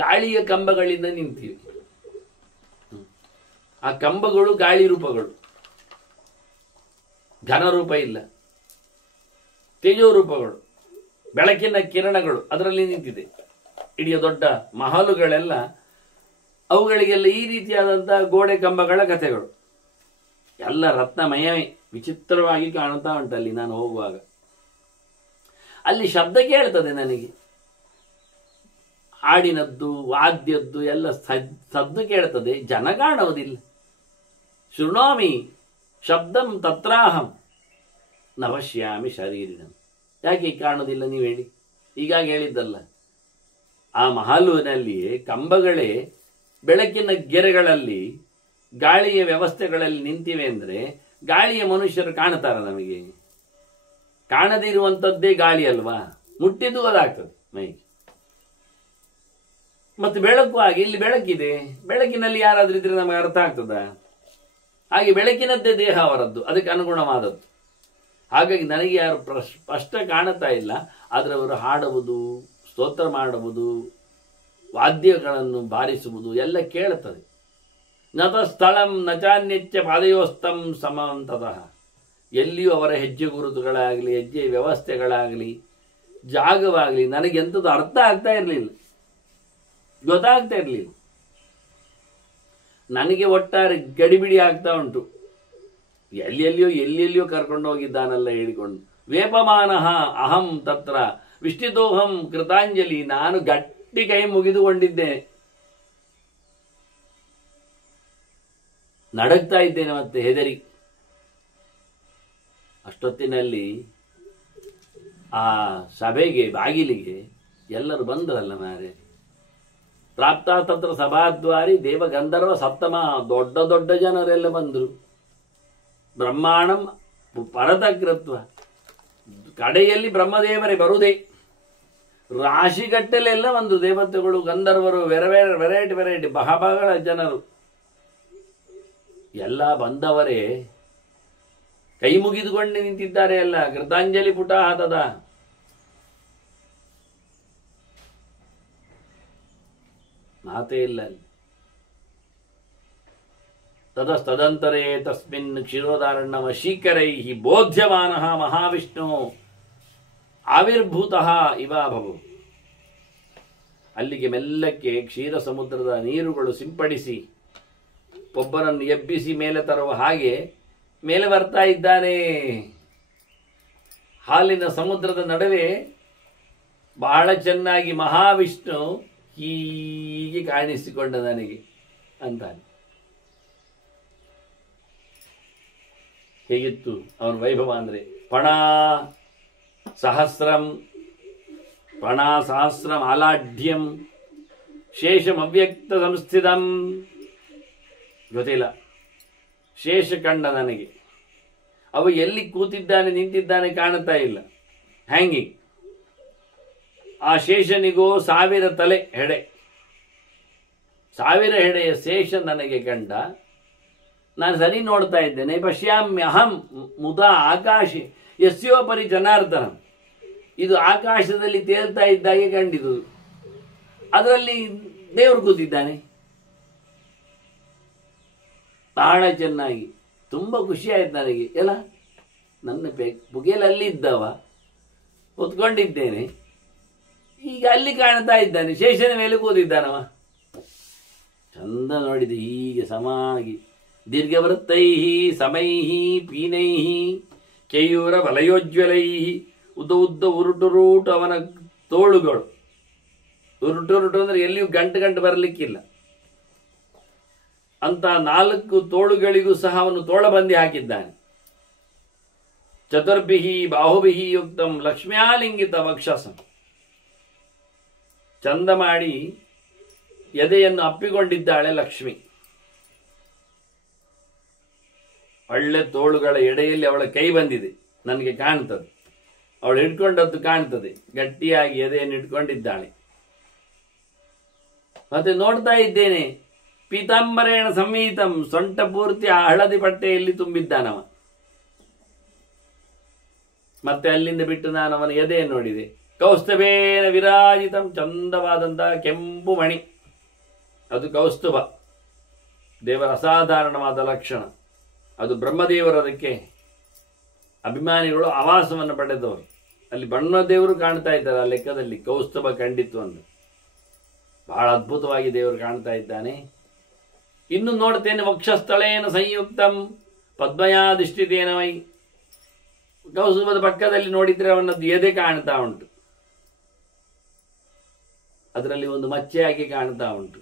ಗಾಳಿಯ ಕಂಬಗಳಿಂದ ನಿಂತಿವೆ. ಆ ಕಂಬಗಳು ಗಾಳಿ ರೂಪಗಳು, ಘನರೂಪ ಇಲ್ಲ, ತೇಜೋ ರೂಪಗಳು, ಬೆಳಕಿನ ಕಿರಣಗಳು ಅದರಲ್ಲಿ ನಿಂತಿದೆ. ಇಡೀ ದೊಡ್ಡ ಮಹಲುಗಳೆಲ್ಲ ಅವುಗಳಿಗೆಲ್ಲ ಈ ರೀತಿಯಾದಂತಹ ಗೋಡೆ ಕಂಬಗಳ ಕಥೆಗಳು ಎಲ್ಲ ರತ್ನಮಯವೇ, ವಿಚಿತ್ರವಾಗಿ ಕಾಣುತ್ತಾ ಉಂಟಲ್ಲಿ. ನಾನು ಹೋಗುವಾಗ ಅಲ್ಲಿ ಶಬ್ದ ಕೇಳ್ತದೆ ನನಗೆ, ಹಾಡಿನದ್ದು, ವಾದ್ಯದ್ದು ಎಲ್ಲ ಸದ್ದು ಕೇಳ್ತದೆ, ಜನ ಕಾಣುವುದಿಲ್ಲ. ಶೃಣೋಮಿ ಶಬ್ದಂ ತತ್ರಾಹಂ ನವಶ್ಯಾಮಿ ಶರೀರಿನಂ. ಯಾಕೆ ಕಾಣುವುದಿಲ್ಲ ನೀವು ಹೇಳಿ? ಈಗಾಗ ಹೇಳಿದ್ದಲ್ಲ, ಆ ಮಹಲುವಿನಲ್ಲಿಯೇ ಕಂಬಗಳೇ ಬೆಳಕಿನ ಗೆರೆಗಳಲ್ಲಿ, ಗಾಳಿಯ ವ್ಯವಸ್ಥೆಗಳಲ್ಲಿ ನಿಂತಿವೆ ಅಂದರೆ ಗಾಳಿಯ ಮನುಷ್ಯರು ಕಾಣ್ತಾರ? ನಮಗೆ ಕಾಣದಿರುವಂಥದ್ದೇ ಗಾಳಿ ಅಲ್ವಾ, ಮುಟ್ಟಿದ್ದು ಅದಾಗ್ತದೆ ಮೈಗೆ. ಮತ್ತೆ ಬೆಳಕು ಹಾಗೆ, ಇಲ್ಲಿ ಬೆಳಕಿದೆ, ಬೆಳಕಿನಲ್ಲಿ ಯಾರಾದ್ರೂ ಇದ್ರೆ ನಮಗೆ ಅರ್ಥ ಆಗ್ತದ? ಹಾಗೆ ಬೆಳಕಿನದ್ದೇ ದೇಹ ಅವರದ್ದು, ಅದಕ್ಕೆ ಅನುಗುಣವಾದದ್ದು. ಹಾಗಾಗಿ ನನಗೆ ಯಾರು ಸ್ಪಷ್ಟ ಕಾಣುತ್ತಾ ಇಲ್ಲ, ಆದರೆ ಅವರು ಹಾಡುವುದು, ಸ್ತೋತ್ರ ಮಾಡುವುದು, ವಾದ್ಯಗಳನ್ನು ಬಾರಿಸುವುದು ಎಲ್ಲ ಕೇಳುತ್ತದೆ. ನತ ಸ್ಥಳಂ ನಚಾನ್ಯಚ್ಚ ಪಾದಯೋಸ್ತಂ ಸಮಾಂತತಃ. ಎಲ್ಲಿಯೂ ಅವರ ಹೆಜ್ಜೆ ಗುರುತುಗಳಾಗಲಿ, ಹೆಜ್ಜೆ ವ್ಯವಸ್ಥೆಗಳಾಗಲಿ, ಜಾಗವಾಗಲಿ ನನಗೆಂಥದ್ದು ಅರ್ಥ ಆಗ್ತಾ ಇರಲಿಲ್ಲ, ಗೊತ್ತಾಗ್ತಾ ಇರಲಿಲ್ಲ. ನನಗೆ ಒಟ್ಟಾರೆ ಗಡಿಬಿಡಿ ಆಗ್ತಾ ಉಂಟು. ಎಲ್ಲೆಲ್ಲಿಯೋ ಕರ್ಕೊಂಡು ಹೋಗಿದ್ದಾನಲ್ಲ ಹೇಳಿಕೊಂಡು. ವೇಪಮಾನಃ ಅಹಂ ತತ್ರ ವಿಷ್ಟಿತೋಹಂ ಕೃತಾಂಜಲಿ. ನಾನು ಗಟ್ಟಿ ಕೈ ಮುಗಿದುಕೊಂಡಿದ್ದೇನೆ, ನಡಗ್ತಾ ಇದ್ದೇನೆ ಮತ್ತೆ ಹೆದರಿ. ಅಷ್ಟೊತ್ತಿನಲ್ಲಿ ಆ ಸಭೆಗೆ ಬಾಗಿಲಿಗೆ ಎಲ್ಲರೂ ಬಂದ್ರಲ್ಲ ಮಾರೆ. ಪ್ರಾಪ್ತ ತತ್ರ ಸಭಾದ್ವಾರಿ ದೇವಗಂಧರ್ವ ಸಪ್ತಮ, ದೊಡ್ಡ ದೊಡ್ಡ ಜನರೆಲ್ಲ ಬಂದರು. ಬ್ರಹ್ಮಾಂಡಂ ಪರತಕೃತ್ವ, ಕಡೆಯಲ್ಲಿ ಬ್ರಹ್ಮದೇವರೇ ಬರುವುದೇ. ರಾಶಿಗಟ್ಟಲೆಲ್ಲ ಒಂದು ದೇವತೆಗಳು, ಗಂಧರ್ವರು, ವೆರೈಟಿ ಬಹಳ ಜನರು ಎಲ್ಲ ಬಂದವರೇ ಕೈ ಮುಗಿದುಕೊಂಡು ನಿಂತಿದ್ದಾರೆ. ಎಲ್ಲ ಕೃತಾಂಜಲಿ ಪುಟ ಆತದ. ಮಾತೇ ಇಲ್ಲ. ತದಸ್ತದಂತರೇ ತಸ್ಮಿನ್ ಕ್ಷೀರೋದಾರಣ್ಯಮ ಶೀಕರೈ ಬೋಧ್ಯಮಾನಃ ಮಹಾವಿಷ್ಣು ಆವಿರ್ಭೂತಃ ಇವಾಭವು. ಅಲ್ಲಿಗೆ ಮೆಲ್ಲಕ್ಕೆ ಕ್ಷೀರ ಸಮುದ್ರದ ನೀರುಗಳು ಸಿಂಪಡಿಸಿ ಒಬ್ಬನನ್ನು ಎಬ್ಬಿಸಿ ಮೇಲೆ ತರುವ ಹಾಗೆ ಮೇಲೆ ಬರ್ತಾ ಇದ್ದಾನೆ. ಹಾಲಿನ ಸಮುದ್ರದ ನಡುವೆ ಬಹಳ ಚೆನ್ನಾಗಿ ಮಹಾವಿಷ್ಣು ಹೀಗೆ ಕಾಣಿಸಿಕೊಂಡ ನನಗೆ ಅಂತಾನೆ. ಹೇಗಿತ್ತು ಅವನ ವೈಭವ ಅಂದ್ರೆ, ಸಹಸ್ರಂ ಆಲಾಢ್ಯಂ ಶೇಷಂ ಅವ್ಯಕ್ತ ಸಂಸ್ಥಿತಂ. ಗೊತ್ತಿಲ್ಲ, ಶೇಷ ಕಂಡ ನನಗೆ. ಅವ ಎಲ್ಲಿ ಕೂತಿದ್ದಾನೆ ನಿಂತಿದ್ದಾನೆ ಕಾಣುತ್ತಾ ಇಲ್ಲ, ಹ್ಯಾಂಗಿಂಗ್. ಆ ಶೇಷನಿಗೋ 1000 ತಲೆ ಹೆಡೆ, 1000 ಹೆಡೆಯ ಶೇಷ ನನಗೆ ಕಂಡ. ನಾನು ಸರಿ ನೋಡ್ತಾ ಇದ್ದೇನೆ. ಪಶ್ಯಾಮ್ಯಹಂ ಮುದಾ ಆಕಾಶೆ ಯಸ್ಯೋಪರಿ ಜನಾರ್ದನ. ಇದು ಆಕಾಶದಲ್ಲಿ ತೇಲ್ತಾ ಇದ್ದಾಗೆ ಕಂಡಿತು, ಅದರಲ್ಲಿ ದೇವರು ಕೂತಿದ್ದಾನೆ. ಬಹಳ ಚೆನ್ನಾಗಿ, ತುಂಬ ಖುಷಿ ಆಯ್ತು ನನಗೆ. ಎಲ್ಲ ನನ್ನ ಬುಗೆಲಲ್ಲಿ ಇದ್ದವ ಹೊತ್ಕೊಂಡಿದ್ದೇನೆ, ಈಗ ಅಲ್ಲಿ ಕಾಣ್ತಾ ಇದ್ದಾನೆ, ಶೇಷನ ಮೇಲೆ ಕೂತಿದ್ದಾನವ. ಚಂದ ನೋಡಿದೆ. ಹೀಗೆ ಸಮಾಗಿ ದೀರ್ಘವೃತ್ತೈ ಸಮೈಹಿ ಪೀನೈಹಿ ಕೇಯೂರ ವಲಯೋಜ್ವಲೈ. ಉದ್ದ ಉರುಟು ಅವನ ತೋಳುಗಳು. ಉರುಟು ಅಂದ್ರೆ ಎಲ್ಲಿಯೂ ಗಂಟು ಬರಲಿಕ್ಕಿಲ್ಲ ಅಂತ 4 ತೋಳುಗಳಿಗೂ ಸಹ ಅವನು ತೋಳಬಂದಿ ಹಾಕಿದ್ದಾನೆ. ಚತುರ್ಭಿಹಿ ಬಾಹುಭಿಹಿ ಯುಕ್ತಂ ಲಕ್ಷ್ಮ್ಯಾಲಿಂಗಿತ ವಕ್ಷಸಂ. ಚಂದ ಮಾಡಿ ಎದೆಯನ್ನು ಅಪ್ಪಿಕೊಂಡಿದ್ದಾಳೆ ಲಕ್ಷ್ಮಿ. ಒಳ್ಳೆ ತೋಳುಗಳ ಎಡೆಯಲ್ಲಿ ಅವಳ ಕೈ ಬಂದಿದೆ, ನನಗೆ ಕಾಣ್ತದೆ. ಅವಳು ಹಿಡ್ಕೊಂಡದ್ದು ಕಾಣ್ತದೆ, ಗಟ್ಟಿಯಾಗಿ ಎದೆಯನ್ನು ಇಟ್ಕೊಂಡಿದ್ದಾಳೆ. ಮತ್ತೆ ನೋಡ್ತಾ ಇದ್ದೇನೆ, ಪೀತಾಂಬರೇಣ ಸಂಹಿತಂ, ಸೊಂಟ ಪೂರ್ತಿ ಆ ಹಳದಿ ಬಟ್ಟೆಯಲ್ಲಿ ತುಂಬಿದ್ದಾನವ. ಮತ್ತೆ ಅಲ್ಲಿಂದ ಬಿಟ್ಟು ನಾನು ಅವನ ಎದೆಯನ್ನು ನೋಡಿದೆ. ಕೌಸ್ತುಭೇನ ವಿರಾಜಿತಂ, ಚಂದವಾದಂತಹ ಕೆಂಪು ಮಣಿ, ಅದು ಕೌಸ್ತುಭ, ದೇವರ ಅಸಾಧಾರಣವಾದ ಲಕ್ಷಣ. ಅದು ಬ್ರಹ್ಮದೇವರದಕ್ಕೆ ಅಭಿಮಾನಿಗಳು ಆವಾಸವನ್ನು ಪಡೆದವರು. ಅಲ್ಲಿ ಬ್ರಹ್ಮದೇವರು ಕಾಣ್ತಾ ಇದ್ದಾರೆ ಆ ಲೆಕ್ಕದಲ್ಲಿ. ಕೌಸ್ತುಭ ಕಂಡಿತ್ತು ಅಂದು ಬಹಳ ಅದ್ಭುತವಾಗಿ ದೇವರು ಕಾಣ್ತಾ ಇದ್ದಾನೆ. ಇನ್ನು ನೋಡ್ತೇನೆ, ವಕ್ಷಸ್ಥಳೇನ ಸಂಯುಕ್ತಂ ಪದ್ಮಯಾಧಿಷ್ಠಿತೇನ ವೈ. ಕೌಸ್ತುಭದ ಪಕ್ಕದಲ್ಲಿ ನೋಡಿದ್ರೆ ಅವನದ್ದು ಎದೆ ಕಾಣ್ತಾ ಉಂಟು, ಅದರಲ್ಲಿ ಒಂದು ಮಚ್ಚೆಯಾಗಿ ಕಾಣ್ತಾ ಉಂಟು.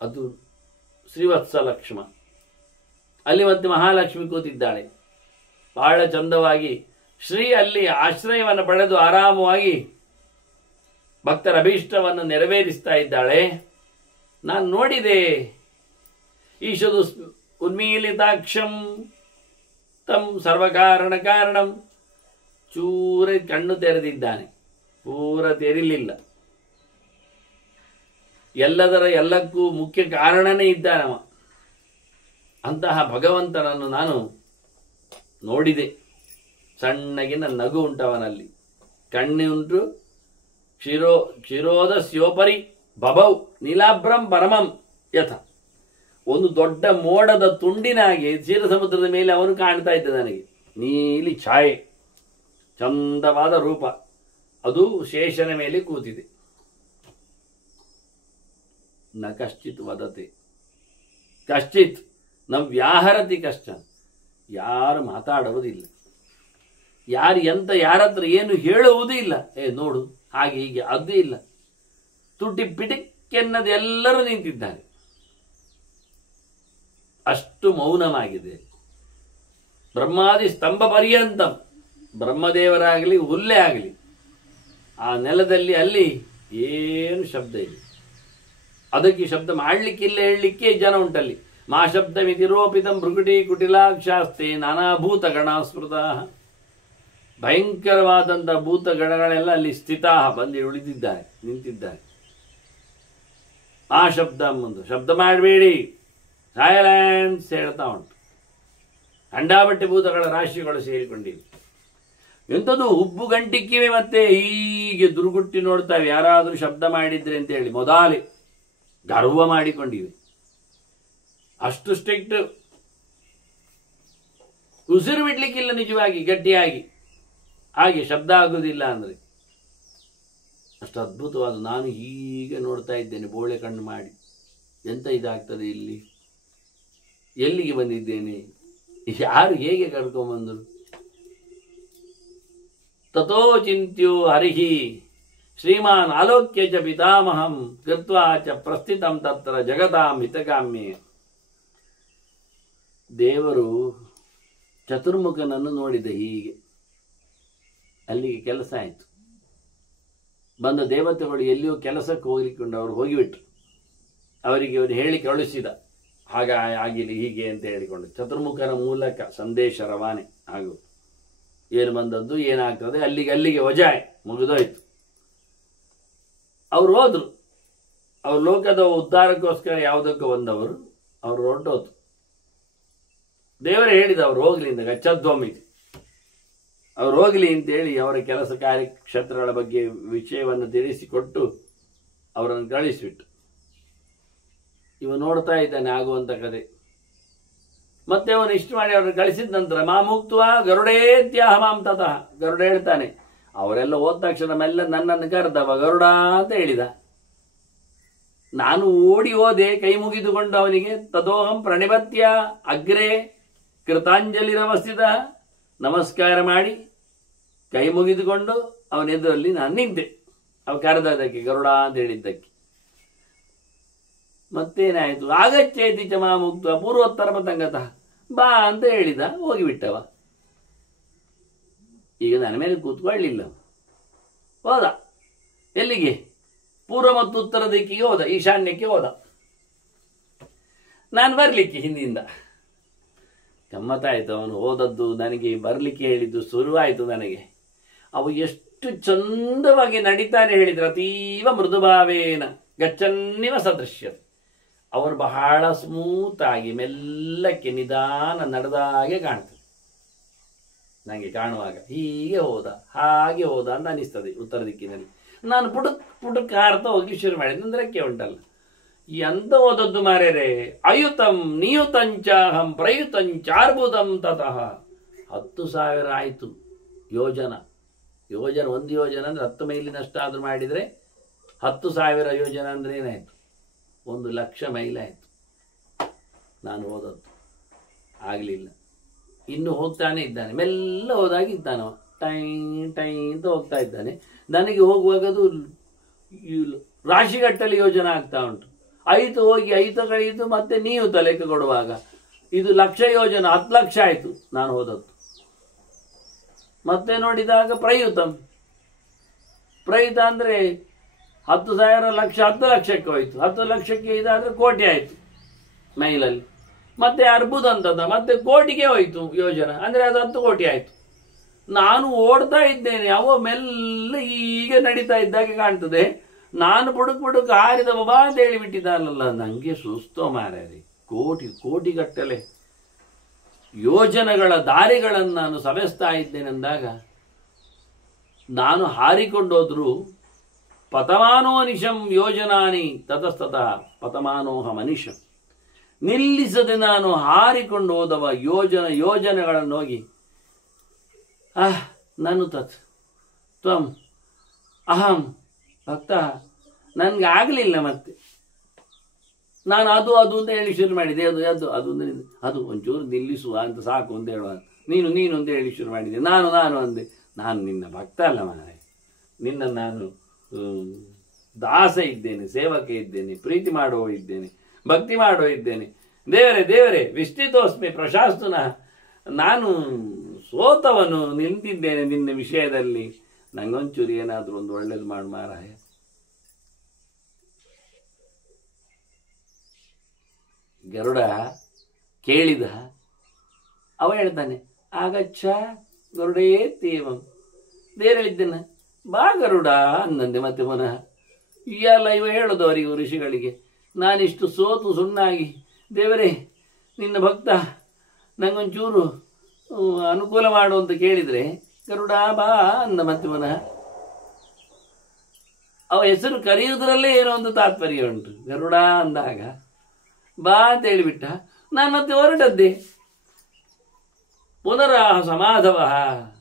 ಅದು ಶ್ರೀವತ್ಸ ಲಕ್ಷ್ಮ. ಅಲ್ಲಿ ಮತ್ತೆ ಮಹಾಲಕ್ಷ್ಮಿ ಕೂತಿದ್ದಾಳೆ, ಬಹಳ ಚಂದವಾಗಿ. ಶ್ರೀ ಅಲ್ಲಿ ಆಶ್ರಯವನ್ನು ಪಡೆದು ಆರಾಮವಾಗಿ ಭಕ್ತರ ಅಭೀಷ್ಟವನ್ನು ನೆರವೇರಿಸ್ತಾ ಇದ್ದಾಳೆ. ನಾನು ನೋಡಿದೆ. ಈಶದು ಉನ್ಮೀಲಿತಾಕ್ಷಂ ತಂ ಸರ್ವಕಾರಣ ಕಾರಣಂ. ಚೂರ ಕಣ್ಣು ತೆರೆದಿದ್ದಾನೆ, ಪೂರ ತೆರಿಲಿಲ್ಲ. ಎಲ್ಲಕ್ಕೂ ಮುಖ್ಯ ಕಾರಣನೇ ಇದ್ದಾನವ. ಅಂತಹ ಭಗವಂತನನ್ನು ನಾನು ನೋಡಿದೆ. ಸಣ್ಣಗಿನ ನಗು ಉಂಟವನಲ್ಲಿ, ಕಣ್ಣು ಉಂಟು, ಕ್ಷೀರೋದಸ್ಯೋಪರಿ ಬಭೌ ನೀಲಾಭ್ರಂ ಪರಮಂ ಯಥ. ಒಂದು ದೊಡ್ಡ ಮೋಡದ ತುಂಡಿನಾಗಿ ಕ್ಷೀರ ಸಮುದ್ರದ ಮೇಲೆ ಅವನು ಕಾಣ್ತಾ ಇದ್ದ ನನಗೆ. ನೀಲಿ ಛಾಯೆ, ಚಂದವಾದ ರೂಪ, ಅದು ಶೇಷನ ಮೇಲೆ ಕೂತಿದೆ. ನ ಕಶ್ಚಿತ್ ವದತೆ ಕಶ್ಚಿತ್ ನ ವ್ಯಾಹರತಿ ಕಶ್ಚನ್. ಯಾರು ಮಾತಾಡುವುದಿಲ್ಲ, ಯಾರತ್ರ ಏನು ಹೇಳುವುದೂ ಇಲ್ಲ. ನೋಡು ಹಾಗೆ ಹೀಗೆ ಅದು ಇಲ್ಲ. ತುಟಿ ಪಿಟಿಕೆನ್ನದು ಎಲ್ಲರೂ ನಿಂತಿದ್ದಾರೆ. ಅಷ್ಟು ಮೌನವಾಗಿದೆ. ಬ್ರಹ್ಮಾದಿ ಸ್ತಂಭ ಪರ್ಯಂತಂ, ಬ್ರಹ್ಮದೇವರಾಗಲಿ ಹುಲ್ಲೆ ಆಗಲಿ ಆ ನೆಲದಲ್ಲಿ ಅಲ್ಲಿ ಏನು ಶಬ್ದ ಇಲ್ಲ. ಅದಕ್ಕೆ ಶಬ್ದ ಮಾಡಲಿಕ್ಕಿಲ್ಲ, ಹೇಳಲಿಕ್ಕೆ ಜನ ಉಂಟಲ್ಲಿ. ಮಾ ಶಬ್ದ ಮಿತಿರೋಪಿತಂ ಭೃಗುಟಿ ಕುಟಿಲಾಕ್ಷಾಸ್ತೆ ನಾನಾಭೂತ ಗಣಾಸ್ಮೃತ. ಭಯಂಕರವಾದಂಥ ಭೂತ ಗಣಗಳೆಲ್ಲ ಅಲ್ಲಿ ಸ್ಥಿತ ಬಂದು ಉಳಿದಿದ್ದಾರೆ, ನಿಂತಿದ್ದಾರೆ. ಆ ಶಬ್ದ ಮುಂದೆ ಶಬ್ದ ಮಾಡಬೇಡಿ, ಸೈಲೆನ್ಸ್ ಹೇಳ್ತಾ ಉಂಟು. ಅಂಡಾಬಟ್ಟೆ ಭೂತಗಳ ರಾಶಿಗಳು ಸೇರಿಕೊಂಡಿವೆ. ಎಂಥದ್ದು ಹುಬ್ಬು ಗಂಟಿಕ್ಕಿವೆ. ಮತ್ತೆ ಹೀಗೆ ದುರ್ಗುಟ್ಟಿ ನೋಡ್ತಾವೆ ಯಾರಾದರೂ ಶಬ್ದ ಮಾಡಿದ್ರೆ ಅಂತ ಹೇಳಿ. ಮೊದಲೇ ಗರ್ವ ಮಾಡಿಕೊಂಡಿವೆ. ಅಷ್ಟು ಸ್ಟ್ರಿಕ್ಟ್. ಉಸಿರು ಬಿಡ್ಲಿಕ್ಕಿಲ್ಲ ನಿಜವಾಗಿ ಗಟ್ಟಿಯಾಗಿ. ಹಾಗೆ ಶಬ್ದ ಆಗುವುದಿಲ್ಲ ಅಂದರೆ ಅಷ್ಟು ಅದ್ಭುತವಾದ. ನಾನು ಹೀಗೆ ನೋಡ್ತಾ ಇದ್ದೇನೆ ಬೋಳೆ ಕಣ್ಣು ಮಾಡಿ. ಎಂತ ಇದಾಗ್ತದೆ ಇಲ್ಲಿ, ಎಲ್ಲಿಗೆ ಬಂದಿದ್ದೇನೆ, ಯಾರು ಹೇಗೆ ಕರ್ಕೊಂಬಂದರು. ತಥೋ ಚಿಂತ್ಯೋ ಹರಿಹಿ ಶ್ರೀಮಾನ್ ಆಲೋಕ್ಯ ಚ ಪಿತಾಮಹಂ ಕೃತ್ವಾ ಚ ಪ್ರಸ್ಥಿತಂ ತತ್ರ ಜಗತಾಂ ಹಿತಕಾಮ್ಯೆ. ದೇವರು ಚತುರ್ಮುಖನನ್ನು ನೋಡಿದ. ಹೀಗೆ ಅಲ್ಲಿಗೆ ಕೆಲಸ ಆಯಿತು. ಬಂದ ದೇವತೆಗಳು ಎಲ್ಲಿಯೋ ಕೆಲಸಕ್ಕೆ ಹೋಗ್ಲಿಕ್ಕೊಂಡು ಅವರು ಹೋಗಿಬಿಟ್ರು. ಅವರಿಗೆ ಅವನು ಹೇಳಿ ಕಳುಹಿಸಿದ, ಹಾಗೆ ಆಗಿಲ್ಲ ಹೀಗೆ ಅಂತ ಹೇಳಿಕೊಂಡು. ಚತುರ್ಮುಖನ ಮೂಲಕ ಸಂದೇಶ ರವಾನೆ ಆಗು. ಏನು ಬಂದದ್ದು ಏನಾಗ್ತದೆ, ಅಲ್ಲಿಗೆ ವಜಾಯ್ ಮುಗಿದೋಯ್ತು. ಅವ್ರು ಹೋದ್ರು. ಅವ್ರ ಲೋಕದ ಉದ್ಧಾರಕ್ಕೋಸ್ಕರ ಯಾವುದಕ್ಕೂ ಬಂದವರು. ಅವರು ಹೊರಟೋತು. ದೇವರೇ ಹೇಳಿದ ಅವ್ರು ಹೋಗ್ಲಿ ಅಂತ, ಗಚ್ಚಧ್ವಮಿತಿ, ಅವ್ರು ಹೋಗ್ಲಿ ಅಂತೇಳಿ ಅವರ ಕೆಲಸ ಕಾರ್ಯಕ್ಷೇತ್ರಗಳ ಬಗ್ಗೆ ವಿಷಯವನ್ನು ತಿಳಿಸಿಕೊಟ್ಟು ಅವರನ್ನು ಕಳಿಸಿಬಿಟ್ಟು. ಇವ ನೋಡ್ತಾ ಇದ್ದಾನೆ ಆಗುವಂತ ಕತೆ. ಮತ್ತೆ ಅವನು ಇಷ್ಟು ಮಾಡಿ ಅವರನ್ನು ಕಳಿಸಿದ ನಂತರ ಮಾಮುಕ್ತವ ಗರುಡೇತ್ಯಾಹ ಮಾಂ ತತಃ. ಗರುಡ ಹೇಳ್ತಾನೆ, ಅವರೆಲ್ಲ ಹೋದ ತಕ್ಷಣ ಮೆಲ್ಲ ನನ್ನನ್ನು ಕರೆದವ ಗರುಡ ಅಂತ ಹೇಳಿದ. ನಾನು ಓಡಿ ಹೋದೆ, ಕೈ ಮುಗಿದುಕೊಂಡು ಅವನಿಗೆ. ತದೋಹಂ ಪ್ರಣಿಪತ್ಯ ಅಗ್ರೆ ಕೃತಾಂಜಲಿರವಸ್ಥಿತ. ನಮಸ್ಕಾರ ಮಾಡಿ ಕೈ ಮುಗಿದುಕೊಂಡು ಅವನ ಎದುರಲ್ಲಿ ನಾನು ನಿಂತೆ. ಅವ ಕರೆದದಕ್ಕೆ, ಗರುಡ ಅಂತ ಹೇಳಿದ್ದಕ್ಕೆ. ಮತ್ತೇನಾಯಿತು, ಆಗಚ್ಚೇತಿ ಚ ಮಾಮುಕ್ತ ಪೂರ್ವೋತ್ತರ ಪತಂಗತಃ, ಬಾ ಅಂತ ಹೇಳಿದ, ಹೋಗಿಬಿಟ್ಟವ. ಈಗ ನನ್ನ ಮೇಲೆ ಕೂತ್ಕೊಳ್ಳಿಲ್ಲ, ಹೋದ. ಎಲ್ಲಿಗೆ? ಪೂರ್ವ ಮತ್ತು ಉತ್ತರ ದಿಕ್ಕಿಗೆ ಹೋದ, ಈಶಾನ್ಯಕ್ಕೆ ಹೋದ. ನಾನು ಬರಲಿಕ್ಕೆ ಹಿಂದಿಂದ. ಗಮ್ಮತ್ತಾಯಿತು. ಅವನು ಹೋದದ್ದು ನನಗೆ ಬರಲಿಕ್ಕೆ ಹೇಳಿದ್ದು ಶುರುವಾಯಿತು ನನಗೆ. ಅವು ಎಷ್ಟು ಚಂದವಾಗಿ ನಡೀತಾನೆ ಹೇಳಿದ್ರು. ಅತೀವ ಮೃದುಭಾವೇನ ಗಚ್ಚನ್ನಿವ ಸದೃಶ್ಯ. ಅವರು ಬಹಳ ಸ್ಮೂತ್ ಆಗಿ ಮೆಲ್ಲಕ್ಕೆ ನಿಧಾನ ನಡೆದಾಗೆ ಕಾಣ್ತದೆ ನನಗೆ. ಕಾಣುವಾಗ ಹೀಗೆ ಹೋದ ಹಾಗೆ ಹೋದ ಅಂತ ಅನಿಸ್ತದೆ ಉತ್ತರ ದಿಕ್ಕಿನಲ್ಲಿ. ನಾನು ಪುಟಕ್ ಹಾರ್ತಾ ಹೋಗಿ ಶುರು ಮಾಡಿದೆ. ಅಂದ್ರಕ್ಕೆ ಉಂಟಲ್ಲ, ಎಂತ ಓದದ್ದು ಮಾರ್ಯಾರೆ. ಅಯುತಂ ನಿಯುತಂಚಾಹಂ ಪ್ರಯುತಂಚಾರ್ಬುದಂ ತತಃ. 10,000 ಆಯಿತು ಯೋಜನ. ಒಂದು ಯೋಜನ ಅಂದ್ರೆ 10 ಮೈಲಿನಷ್ಟು ಆದ್ರೂ ಮಾಡಿದರೆ 10,000 ಯೋಜನ ಅಂದ್ರೆ ಏನಾಯ್ತು, 1,00,000 ಮೈಲ್ ಆಯ್ತು. ನಾನು ಓದದ್ದು ಆಗಲಿಲ್ಲ. ಇನ್ನು ಹೋಗ್ತಾನೆ ಇದ್ದಾನೆ, ಮೆಲ್ಲ ಹೋದಾಗಿದ್ದಾನವ. ಟೈ ಟೈ ಅಂತ ಹೋಗ್ತಾ ಇದ್ದಾನೆ. ನನಗೆ ಹೋಗುವಾಗದು ರಾಶಿಗಟ್ಟಲೆ ಯೋಜನೆ ಆಗ್ತಾ ಉಂಟು. 5 ಹೋಗಿ 5 ಕಳೆಯಿತು. ಮತ್ತೆ ನೀವು ಲೆಕ್ಕ ಕೊಡುವಾಗ ಇದು 1,00,000 ಯೋಜನೆ, 10 ಲಕ್ಷ ಆಯ್ತು ನಾನು ಹೋದದ್ದು. ಮತ್ತೆ ನೋಡಿದಾಗ ಪ್ರಯುತ ಅಂದ್ರೆ 10,000 ಲಕ್ಷ 10 ಲಕ್ಷಕ್ಕೆ ಹೋಯ್ತು. 10 ಲಕ್ಷಕ್ಕೆ ಇದಾದ್ರೆ ಕೋಟಿ ಆಯ್ತು ಮೈಲಲ್ಲಿ. ಮತ್ತೆ ಅರ್ಬುದ ಅಂತದ, ಮತ್ತೆ ಕೋಟಿಗೆ ಹೋಯ್ತು ಯೋಜನೆ, ಅಂದ್ರೆ ಅದು 10 ಕೋಟಿ ಆಯ್ತು. ನಾನು ಓಡ್ತಾ ಇದ್ದೇನೆ, ಅವ ಮೆಲ್ಲ ಹೀಗೆ ನಡೀತಾ ಇದ್ದಾಗೆ ಕಾಣ್ತದೆ. ನಾನು ಬುಡುಕ್ ಹಾರಿದ ಬಬಾ ಅಂತ ಹೇಳಿಬಿಟ್ಟಿದ್ದಾನಲ್ಲ. ನಂಗೆ ಸುಸ್ತೋ ಮಾರ್ಯಾರಿ. ಕೋಟಿಗಟ್ಟಲೆ ಯೋಜನೆಗಳ ದಾರಿಗಳನ್ನು ನಾನು ಸವೆಸ್ತಾ ಇದ್ದೇನೆಂದಾಗ, ನಾನು ಹಾರಿಕೊಂಡೋದ್ರೂ ಪತಮಾನೋ ನಿಶಂ ಯೋಜನಾನಿ ತತಸ್ತತಃ ಪತಮಾನೋಹ ಮನಿಷಂ. ನಿಲ್ಲಿಸದೆ ನಾನು ಹಾರಿಕೊಂಡು ಹೋದವ ಯೋಜನೆಗಳನ್ನು ಹೋಗಿ ನಾನು ತತ್ ತ್ವಂ ಅಹಂ ಭಕ್ತ, ನನಗೆ ಆಗಲಿಲ್ಲ. ಮತ್ತೆ ನಾನು ಅದು ಅಂತ ಹೇಳಿ ಶುರು ಮಾಡಿದೆ. ಅದು ಒಂಚೂರು ನಿಲ್ಲಿಸುವ ಅಂತ ಸಾಕು ಅಂತ ಹೇಳುವ. ನೀನು ಅಂತ ಹೇಳಿ ಶುರು ಮಾಡಿದೆ. ನಾನು ಅಂದೆ. ನಾನು ನಿನ್ನ ಭಕ್ತ ಅಲ್ಲ ಮಾರೆ, ನಿನ್ನ ನಾನು ದಾಸ ಇದ್ದೇನೆ, ಸೇವಕ ಇದ್ದೇನೆ, ಪ್ರೀತಿ ಮಾಡುವ ಇದ್ದೇನೆ, ಭಕ್ತಿ ಮಾಡುವ ಇದ್ದೇನೆ. ದೇವರೇ ವಿಷ್ಟಿತೋಸ್ಮಿ ಪ್ರಶಾಸ್ತುನ, ನಾನು ಸೋತವನು ನಿಂತಿದ್ದೇನೆ ನಿನ್ನ ವಿಷಯದಲ್ಲಿ. ನಂಗೊಂಚೂರು ಏನಾದರೂ ಒಂದು ಒಳ್ಳೇದು ಮಾಡು ಮಾರಾಯ. ಗರುಡ ಕೇಳಿದ. ಅವ ಹೇಳ್ತಾನೆ, ಆಗಚ್ಚ ಗರುಡೇ ತೇವಂ. ದೇವ್ರು ಹೇಳಿದ್ದೇನೆ, ಬಾ ಗರುಡ ಅಂದಂತೆ. ಮತ್ತೆ ಪುನಃ ಎಲ್ಲ ಇವ ಹೇಳೋದು ಅವರಿಗೆ, ಋಷಿಗಳಿಗೆ, ನಾನಿಷ್ಟು ಸೋತು ಸುಣ್ಣಾಗಿ ದೇವರೇ ನಿನ್ನ ಭಕ್ತ, ನಂಗೊಂಚೂರು ಅನುಕೂಲ ಮಾಡು ಅಂತ ಕೇಳಿದರೆ ಗರುಡ ಬಾ ಅಂದ. ಮತ್ತೆ ಪುನಃ ಅವ ಹೆಸರು ಕರೆಯುವುದರಲ್ಲೇ ಏನೋ ಒಂದು ತಾತ್ಪರ್ಯ ಉಂಟು. ಗರುಡ ಅಂದಾಗ ಬಾ ಅಂತ ಹೇಳಿಬಿಟ್ಟ. ನಾನು ಮತ್ತೆ ಹೊರಟದ್ದೆ. ಪುನರಾಹ ಸಮಾಧವ.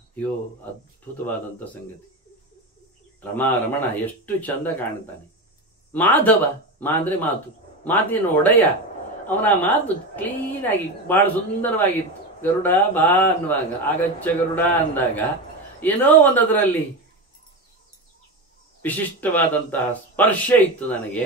ಅಯ್ಯೋ, ಅದ್ಭುತವಾದಂಥ ಸಂಗತಿ. ರಮಣ ಎಷ್ಟು ಚಂದ ಕಾಣ್ತಾನೆ. ಮಾಧವ, ಅಂದ್ರೆ ಮಾತು, ಮಾತಿನ ಒಡೆಯ. ಅವನ ಮಾತು ಕ್ಲೀನಾಗಿ ಬಹಳ ಸುಂದರವಾಗಿತ್ತು. ಗರುಡ ಬಾ ಅನ್ನುವಾಗ, ಆಗಚ್ಚ ಗರುಡ ಅಂದಾಗ ಏನೋ ಒಂದದರಲ್ಲಿ ವಿಶಿಷ್ಟವಾದಂತಹ ಸ್ಪರ್ಶ ಇತ್ತು ನನಗೆ.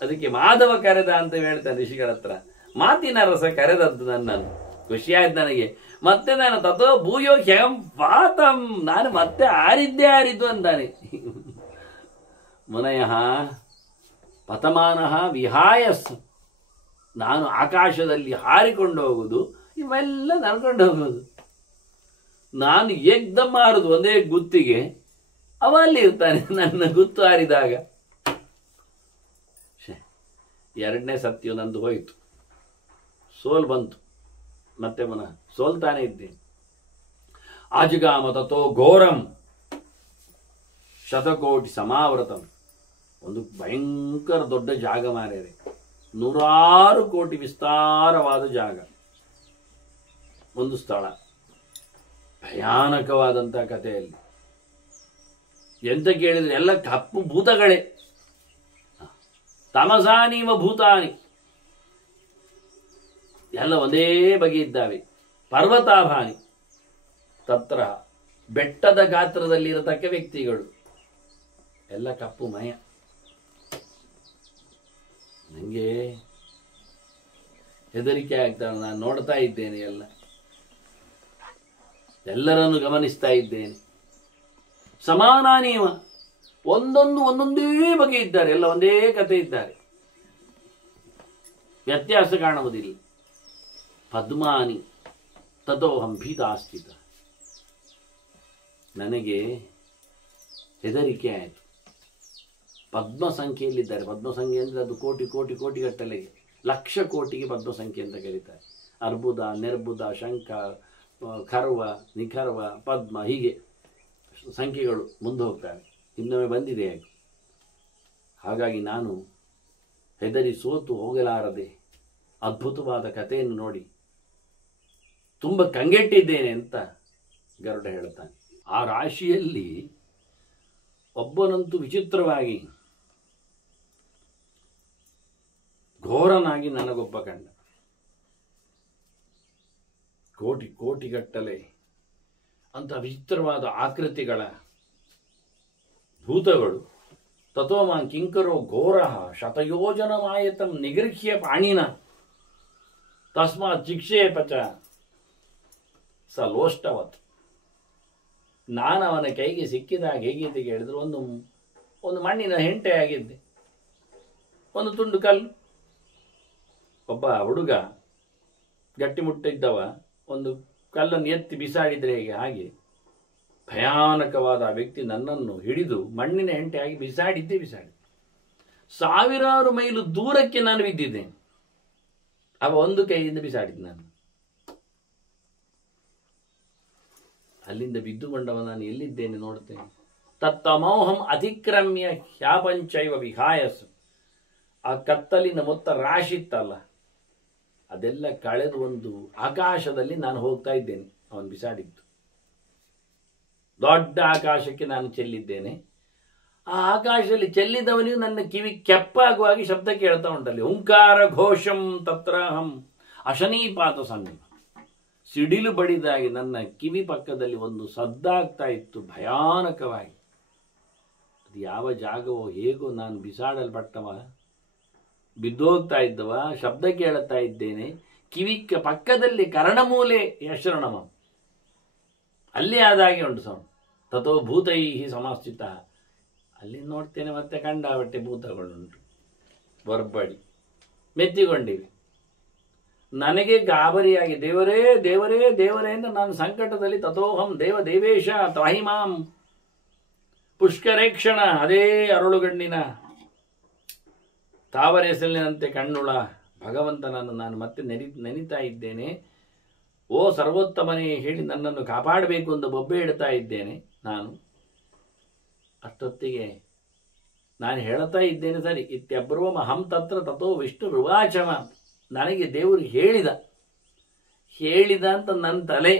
ಅದಕ್ಕೆ ಮಾಧವ ಕರೆದ ಅಂತ ಹೇಳ್ತಾನೆ ಋಷಿಗಳ ಹತ್ರ. ಮಾತಿನ ರಸ ಕರೆದದ್ದು ನನ್ನನ್ನು. ಖುಷಿಯಾಯ್ತು ನನಗೆ. ಮತ್ತೆ ನಾನು ತಥೋ ಭೂಯೋ ಹ್ಯಂ ವಾತಂ, ನಾನು ಮತ್ತೆ ಆರಿದ್ದು ಅಂತಾನೆ. ಮುನಯಃ ಪತಮಾನಃ ವಿಹಾಯಸ್, ನಾನು ಆಕಾಶದಲ್ಲಿ ಹಾರಿಕೊಂಡು ಹೋಗುದು, ಇವೆಲ್ಲ ನಡ್ಕೊಂಡು ಹೋಗೋದು. ನಾನು ಏಕ್ದಮ್ ಮಾರುದು ಒಂದೇ ಗುತ್ತಿಗೆ, ಅವ ಅಲ್ಲಿ ಇರ್ತಾನೆ ನನ್ನ ಗುತ್ತು ಹಾರಿದಾಗ. ಎರಡನೇ ಸತ್ಯ ನಂದು ಹೋಯಿತು, ಸೋಲ್ ಬಂತು. ಮತ್ತೆ ಪುನಃ ಸೋಲ್ತಾನೆ ಇದ್ದೇನೆ. ಆಜುಗಾಮ ತಥೋ ಘೋರಂ ಶತಕೋಟಿ ಸಮಾವೃತಂ. ಒಂದು ಭಯಂಕರ ದೊಡ್ಡ ಜಾಗ ಮಾರ್ಯಾರೆ, 100 ಕೋಟಿ ವಿಸ್ತಾರವಾದ ಜಾಗ, ಒಂದು ಸ್ಥಳ. ಭಯಾನಕವಾದಂತಹ ಕಥೆಯಲ್ಲಿ ಎಂತ ಕೇಳಿದ್ರೆ ಎಲ್ಲ ಕಪ್ಪು ಭೂತಗಳೇ. ತಮಸಾನೀವ ಭೂತಾನಿ, ಎಲ್ಲ ಒಂದೇ ಬಗೆ ಇದ್ದಾವೆ. ಪರ್ವತಾಭಾನಿ, ತತ್ರ ಬೆಟ್ಟದ ಗಾತ್ರದಲ್ಲಿ ಇರತಕ್ಕ ವ್ಯಕ್ತಿಗಳು, ಎಲ್ಲ ಕಪ್ಪು ಮಯ. ನನಗೆ ಹೆದರಿಕೆ ಆಗ್ತಾನೆ. ನಾನು ನೋಡ್ತಾ ಇದ್ದೇನೆ, ಎಲ್ಲರನ್ನು ಗಮನಿಸ್ತಾ ಇದ್ದೇನೆ. ಸಮಾನಾನೀವ, ಒಂದೊಂದೇ ಬಗೆ ಇದ್ದಾರೆ, ಎಲ್ಲ ಒಂದೇ ಕಥೆ ಇದ್ದಾರೆ, ವ್ಯತ್ಯಾಸ ಕಾಣುವುದಿಲ್ಲ. ಪದ್ಮಾನಿ ತಥೋಹಂ ಭೀತಾಸ್ಥಿತ. ನನಗೆ ಹೆದರಿಕೆ ಆಯಿತು. ಪದ್ಮ ಸಂಖ್ಯೆಯಲ್ಲಿದ್ದಾರೆ. ಪದ್ಮ ಸಂಖ್ಯೆ ಅಂದರೆ ಅದು ಕೋಟಿ ಗಟ್ಟಲೆ, ಲಕ್ಷ ಕೋಟಿಗೆ ಪದ್ಮ ಸಂಖ್ಯೆ ಅಂತ ಕರೀತಾರೆ. ಅರ್ಬುದ, ನಿರ್ಬುದ, ಶಂಖ, ಖರ್ವ, ನಿಖರ್ವ, ಪದ್ಮ, ಹೀಗೆ ಸಂಖ್ಯೆಗಳು ಮುಂದೆ ಹೋಗ್ತಾರೆ. ಇನ್ನೊಮ್ಮೆ ಬಂದಿದೆ. ಹಾಗಾಗಿ ನಾನು ಹೆದರಿ ಸೋತು ಹೋಗಲಾರದೆ ಅದ್ಭುತವಾದ ಕಥೆಯನ್ನು ನೋಡಿ ತುಂಬ ಕಂಗೆಟ್ಟಿದ್ದೇನೆ ಅಂತ ಗರುಡ ಹೇಳ್ತಾನೆ. ಆ ರಾಶಿಯಲ್ಲಿ ಒಬ್ಬನಂತೂ ವಿಚಿತ್ರವಾಗಿ ಘೋರನಾಗಿ ನನಗೊಬ್ಬ ಕಂಡ. ಕೋಟಿಗಟ್ಟಲೆ ಅಂತ ವಿಚಿತ್ರವಾದ ಆಕೃತಿಗಳ ಭೂತಗಳು. ತಥೋಮ ಕಿಂಕರೋ ಘೋರ ಶತಯೋಜನಮಾಯತಂ ನಿಗೃಹ್ಯ ಪಾಣಿನ ತಸ್ಮಾತ್ ಚಿಕ್ಷೇಪ ಚ ಸ ಲೋಷ್ಟವತ್. ನಾನು ಅವನ ಕೈಗೆ ಸಿಕ್ಕಿದಾಗ ಹೇಗಿದ್ದೆ ಕೇಳಿದ್ರು, ಒಂದು ಮಣ್ಣಿನ ಹೆಂಟೆ ಆಗಿದ್ದೆ, ಒಂದು ತುಂಡು ಕಲ್ಲು. ಒಬ್ಬ ಹುಡುಗ ಗಟ್ಟಿಮುಟ್ಟಿದ್ದವ ಒಂದು ಕಲ್ಲನ್ನು ಎತ್ತಿ ಬಿಸಾಡಿದ್ರೆ ಹೇಗೆ, ಹಾಗೆ ಭಯಾನಕವಾದ ಆ ವ್ಯಕ್ತಿ ನನ್ನನ್ನು ಹಿಡಿದು ಮಣ್ಣಿನ ಹೆಂಟೆಯಾಗಿ ಬಿಸಾಡಿ. 1000 ಮೈಲು ದೂರಕ್ಕೆ ನಾನು ಬಿದ್ದಿದ್ದೇನೆ. ಅವ ಒಂದು ಕೈಯಿಂದ ಬಿಸಾಡಿದ್ದು. ನಾನು ಅಲ್ಲಿಂದ ಬಿದ್ದುಕೊಂಡವ ನಾನು ಎಲ್ಲಿದ್ದೇನೆ ನೋಡ್ತೇನೆ. ತತ್ತಮೋಹಂ ಅತಿಕ್ರಮ್ಯ ಹ್ಯಾಪಂಚೈವ ವಿಹಾಯಸ್. ಆ ಕತ್ತಲಿನ ಮೊತ್ತ ರಾಶಿ ಇತ್ತಲ್ಲ, ಅದೆಲ್ಲ ಕಳೆದು ಒಂದು ಆಕಾಶದಲ್ಲಿ ನಾನು ಹೋಗ್ತಾ ಇದ್ದೇನೆ. ಅವನು ಬಿಸಾಡಿದ್ದು ದೊಡ್ಡ ಆಕಾಶಕ್ಕೆ ನಾನು ಚೆಲ್ಲಿದ್ದೇನೆ. ಆ ಆಕಾಶದಲ್ಲಿ ಚೆಲ್ಲಿದವನಿಗೂ ನನ್ನ ಕಿವಿ ಕೆಪ್ಪಾಗುವಾಗಿ ಶಬ್ದ ಕೇಳ್ತಾ ಉಂಟಲ್ಲಿ. ಓಂಕಾರ ಘೋಷಂ ತತ್ರಾಹಂ ಅಶನೀಪಾತ ಸನ್ನಿಧ. ಸಿಡಿಲು ಬಡಿದಾಗಿ ನನ್ನ ಕಿವಿ ಪಕ್ಕದಲ್ಲಿ ಒಂದು ಸದ್ದಾಗ್ತಾ ಇತ್ತು ಭಯಾನಕವಾಗಿ. ಅದು ಯಾವ ಜಾಗವೋ ಹೇಗೋ, ನಾನು ಬಿಸಾಡಲ್ಪಟ್ಟವ, ಬಿದ್ದೋಗ್ತಾ ಇದ್ದವ, ಶಬ್ದ ಕೇಳುತ್ತಾ ಇದ್ದೇನೆ. ಕಿವಿ ಪಕ್ಕದಲ್ಲಿ ಕರ್ಣಮೂಲೆ ಯಶರಣಮ, ಅಲ್ಲಿ ಆದಾಗೆ ಉಂಟು ಸೌಂಡ್. ತಥೋ ಭೂತೈ ಸಮಾಸ್ಥಿತ. ಅಲ್ಲಿ ನೋಡ್ತೇನೆ ಮತ್ತೆ ಕಂಡಾಬಟ್ಟೆ ಭೂತಗಳುಂಟು, ಬರ್ಬಡಿ ಮೆತ್ತಿಕೊಂಡಿವೆ. ನನಗೆ ಗಾಬರಿಯಾಗಿ ದೇವರೇ ದೇವರೇ ದೇವರೇ ಎಂದು ನಾನು ಸಂಕಟದಲ್ಲಿ ತಥೋಹಂ ದೇವ ದೇವೇಶ ತ್ರಾಹಿಮಾಂ ಪುಷ್ಕರೇಕ್ಷಣ. ಅದೇ ಅರಳುಗಣ್ಣಿನ ತಾವರೆಸಲಿನಂತೆ ಕಣ್ಣುಳ ಭಗವಂತನನ್ನು ನಾನು ಮತ್ತೆ ನೆನಿತಾ ಇದ್ದೇನೆ. ಓ ಸರ್ವೋತ್ತಮನೇ ಹೇಳಿ ನನ್ನನ್ನು ಕಾಪಾಡಬೇಕು ಎಂದು ಬೊಬ್ಬೆ ಇಡ್ತಾ ಇದ್ದೇನೆ ನಾನು. ಅಷ್ಟೊತ್ತಿಗೆ ನಾನು ಹೇಳ್ತಾ ಇದ್ದೇನೆ, ಸರಿ ಇತ್ಯಬ್ರವಂ ಅಹಂ ತತ್ರ ತಥೋ ವಿಷ್ಣು ರುವಾಚಮ. ನನಗೆ ದೇವರು ಹೇಳಿದ ಅಂತ ನನ್ನ ತಲೆ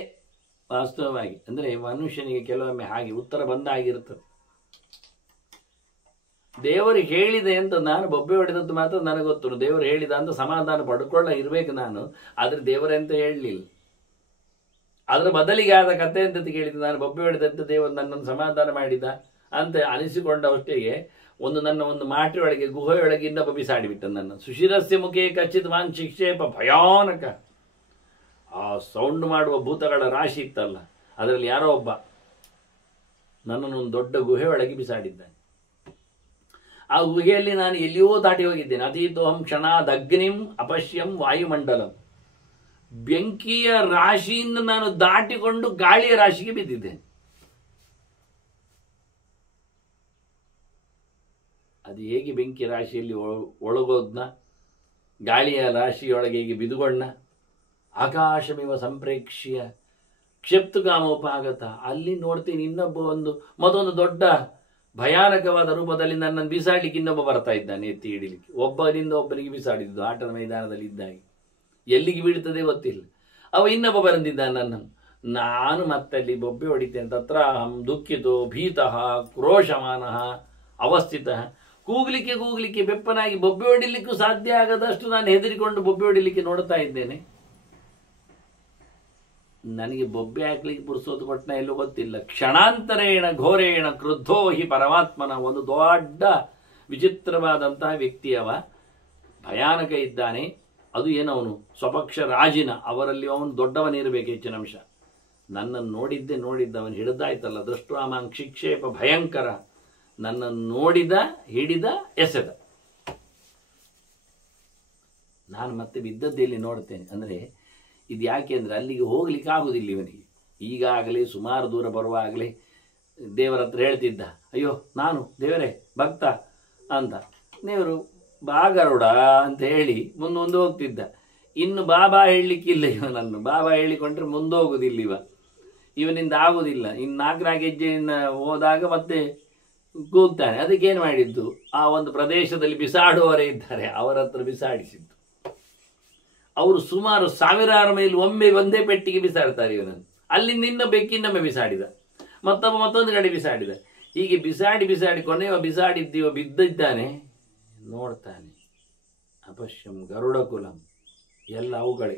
ವಾಸ್ತವವಾಗಿ. ಅಂದರೆ ಮನುಷ್ಯನಿಗೆ ಕೆಲವೊಮ್ಮೆ ಹಾಗೆ ಉತ್ತರ ಬಂದಾಗಿರ್ತದೆ. ದೇವರು ಹೇಳಿದೆ ಅಂತ ನಾನು ಬೊಬ್ಬೆ ಹೊಡೆದದ್ದು ಮಾತ್ರ ನನಗೆ ಗೊತ್ತು. ದೇವರು ಹೇಳಿದ ಅಂತ ಸಮಾಧಾನ ಪಡ್ಕೊಳ್ಳ ಇರಬೇಕು ನಾನು, ಆದರೆ ದೇವರೆಂತ ಹೇಳಲಿಲ್ಲ. ಅದರ ಬದಲಿಗೆ ಆದ ಕಥೆ ಅಂತ ಕೇಳಿದ. ನಾನು ಬೊಬ್ಬೆ ಹೊಡೆದಂತೆ ದೇವರು ನನ್ನನ್ನು ಸಮಾಧಾನ ಮಾಡಿದ ಅಂತ ಅನಿಸಿಕೊಂಡವಷ್ಟಿಗೆ ನನ್ನ ಒಂದು ಮಾಟಿಯೊಳಗೆ ಗುಹೆಯೊಳಗೆ ಇನ್ನೊಬ್ಬ ಬಿಸಾಡಿಬಿಟ್ಟ ನನ್ನ. ಸುಶಿರಸ್ಯ ಮುಖೇ ಕಚ್ಚಿತ್ ವಾನ್ ಶಿಕ್ಷೇಪ. ಭಯಾನಕ ಆ ಸೌಂಡ್ ಮಾಡುವ ಭೂತಗಳ ರಾಶಿ ಇತ್ತಲ್ಲ, ಅದರಲ್ಲಿ ಯಾರೋ ಒಬ್ಬ ನನ್ನನ್ನು ಒಂದು ದೊಡ್ಡ ಗುಹೆಯೊಳಗೆ ಬಿಸಾಡಿದ್ದಾನೆ. ಆ ಗುಹೆಯಲ್ಲಿ ನಾನು ಎಲ್ಲಿಯೋ ದಾಟಿ ಹೋಗಿದ್ದೇನೆ. ಅತೀತೋಹಂ ಕ್ಷಣಾದಗ್ನಿಂ ಅಪಶ್ಯಂ ವಾಯುಮಂಡಲಂ. ಬೆಂಕಿಯ ರಾಶಿಯಿಂದ ನಾನು ದಾಟಿಕೊಂಡು ಗಾಳಿಯ ರಾಶಿಗೆ ಬಿದ್ದಿದ್ದೇನೆ. ಅದು ಹೇಗೆ ಬೆಂಕಿ ರಾಶಿಯಲ್ಲಿ ಒಳಗೋದ್ನ, ಗಾಳಿಯ ರಾಶಿಯೊಳಗೆ ಹೇಗೆ ಬಿದುಗೊಂಡ. ಆಕಾಶಮಿವ ಸಂಪ್ರೇಕ್ಷ್ಯ ಕ್ಷಿಪ್ತುಗಾಮೋಪಾಗತ. ಅಲ್ಲಿ ನೋಡ್ತೀನಿ ಇನ್ನೊಬ್ಬ ಮತ್ತೊಂದು ದೊಡ್ಡ ಭಯಾನಕವಾದ ರೂಪದಲ್ಲಿ ನನ್ನನ್ನು ಬಿಸಾಡಲಿಕ್ಕೆ ಇನ್ನೊಬ್ಬ ಬರ್ತಾ ಇದ್ದಾನೆ, ಎತ್ತಿ ಹಿಡಿಲಿಕ್ಕೆ. ಒಬ್ಬನಿಂದ ಒಬ್ಬನಿಗೆ ಬಿಸಾಡಿದ್ದು ಆಟದ ಮೈದಾನದಲ್ಲಿ ಇದ್ದಾಗಿ. ಎಲ್ಲಿಗೆ ಬೀಳ್ತದೆ ಗೊತ್ತಿಲ್ಲ. ಅವ ಇನ್ನೊಬ್ಬ ಬಂದಿದ್ದಾನೆ ನನ್ನನ್ನು. ನಾನು ಮತ್ತಲ್ಲಿ ಬೊಬ್ಬೆ ಹೊಡಿತೇನೆ. ತತ್ರ ಅಹಂ ದುಃಖಿತೋ ಭೀತಃ ಕ್ರೋಶಮಾನಃ ಅವಸ್ಥಿತಃ. ಕೂಗ್ಲಿಕ್ಕೆ ಬೆಪ್ಪನಾಗಿ ಬೊಬ್ಬೆ ಹೊಡಿಲಿಕ್ಕೂ ಸಾಧ್ಯ ಆಗದಷ್ಟು ನಾನು ಹೆದರಿಕೊಂಡು ಬೊಬ್ಬೆ ಹೊಡಿಲಿಕ್ಕೆ ನೋಡ್ತಾ ಇದ್ದೇನೆ. ನನಗೆ ಬೊಬ್ಬೆ ಹಾಕ್ಲಿಕ್ಕೆ ಪುರುಸೋದು ಕೊಟ್ಟನ ಎಲ್ಲೂ ಗೊತ್ತಿಲ್ಲ. ಕ್ಷಣಾಂತರೇಣ ಘೋರೇಣ ಕ್ರುದ್ಧೋ ಹಿ ಪರಮಾತ್ಮನ. ಒಂದು ದೊಡ್ಡ ವಿಚಿತ್ರವಾದಂತಹ ವ್ಯಕ್ತಿಯವ, ಭಯಾನಕ ಇದ್ದಾನೆ. ಅದು ಏನವನು ಸ್ವಪಕ್ಷ ರಾಜಿನ, ಅವರಲ್ಲಿ ಅವನು ದೊಡ್ಡವನಿರಬೇಕು ಹೆಚ್ಚಿನ ಅಂಶ. ನನ್ನನ್ನು ನೋಡಿದ್ದವನು ಹಿಡಿದಾಯ್ತಲ್ಲ, ದೃಷ್ಟ್ವಾಮಾಂ ಶಿಕ್ಷೇಪ ಭಯಂಕರ. ನನ್ನನ್ನು ನೋಡಿದ, ಹಿಡಿದ, ಎಸೆದ. ನಾನು ಮತ್ತೆ ಬಿದ್ದದ್ದೆಲ್ಲಿ ನೋಡ್ತೇನೆ. ಅಂದರೆ ಇದು ಯಾಕೆ ಅಂದರೆ ಅಲ್ಲಿಗೆ ಹೋಗ್ಲಿಕ್ಕೆ ಆಗುದಿಲ್ಲ ಇವನಿಗೆ. ಈಗಾಗಲೇ ಸುಮಾರು ದೂರ ಬರುವಾಗಲೇ ದೇವರ ಹತ್ರ ಹೇಳ್ತಿದ್ದ, ಅಯ್ಯೋ ನಾನು ದೇವರೇ ಭಕ್ತ ಅಂತ. ದೇವರು ಬಾಗರುಡ ಅಂತ ಹೇಳಿ ಮುಂದೆ ಹೋಗ್ತಿದ್ದ. ಇನ್ನು ಬಾಬಾ ಹೇಳಲಿಕ್ಕಿಲ್ಲ ಇವನನ್ನು. ಬಾಬಾ ಹೇಳಿಕೊಂಡ್ರೆ ಮುಂದೆ ಹೋಗುದಿಲ್ಲ ಇವನಿಂದ ಆಗುದಿಲ್ಲ. ಇನ್ನು 4 ಹೆಜ್ಜೆಯಿಂದ ಹೋದಾಗ ಮತ್ತೆ ಕೂಗ್ತಾನೆ. ಅದಕ್ಕೇನು ಮಾಡಿದ್ದು, ಆ ಒಂದು ಪ್ರದೇಶದಲ್ಲಿ ಬಿಸಾಡುವವರೇ ಇದ್ದಾರೆ, ಅವರ ಹತ್ರ ಬಿಸಾಡಿಸಿದ್ದು. ಅವರು ಸುಮಾರು 1000 ಮೈಲಿ ಒಮ್ಮೆ ಒಂದೇ ಪೆಟ್ಟಿಗೆ ಬಿಸಾಡ್ತಾರೆ ಇವನನ್ನು. ಅಲ್ಲಿಂದ ಇನ್ನೊಮ್ಮೆ ಬಿಸಾಡಿದ, ಮತ್ತೊಂದು ಕಡೆ ಬಿಸಾಡಿದ. ಹೀಗೆ ಬಿಸಾಡಿ ಕೊನೆಯ ಬಿಸಾಡಿದ್ದೀವ ಬಿದ್ದಿದ್ದಾನೆ. ನೋಡ್ತಾನೆ, ಅಪಶ್ಯಂ ಗರುಡ ಕುಲಂ. ಎಲ್ಲ ಅವುಗಳೇ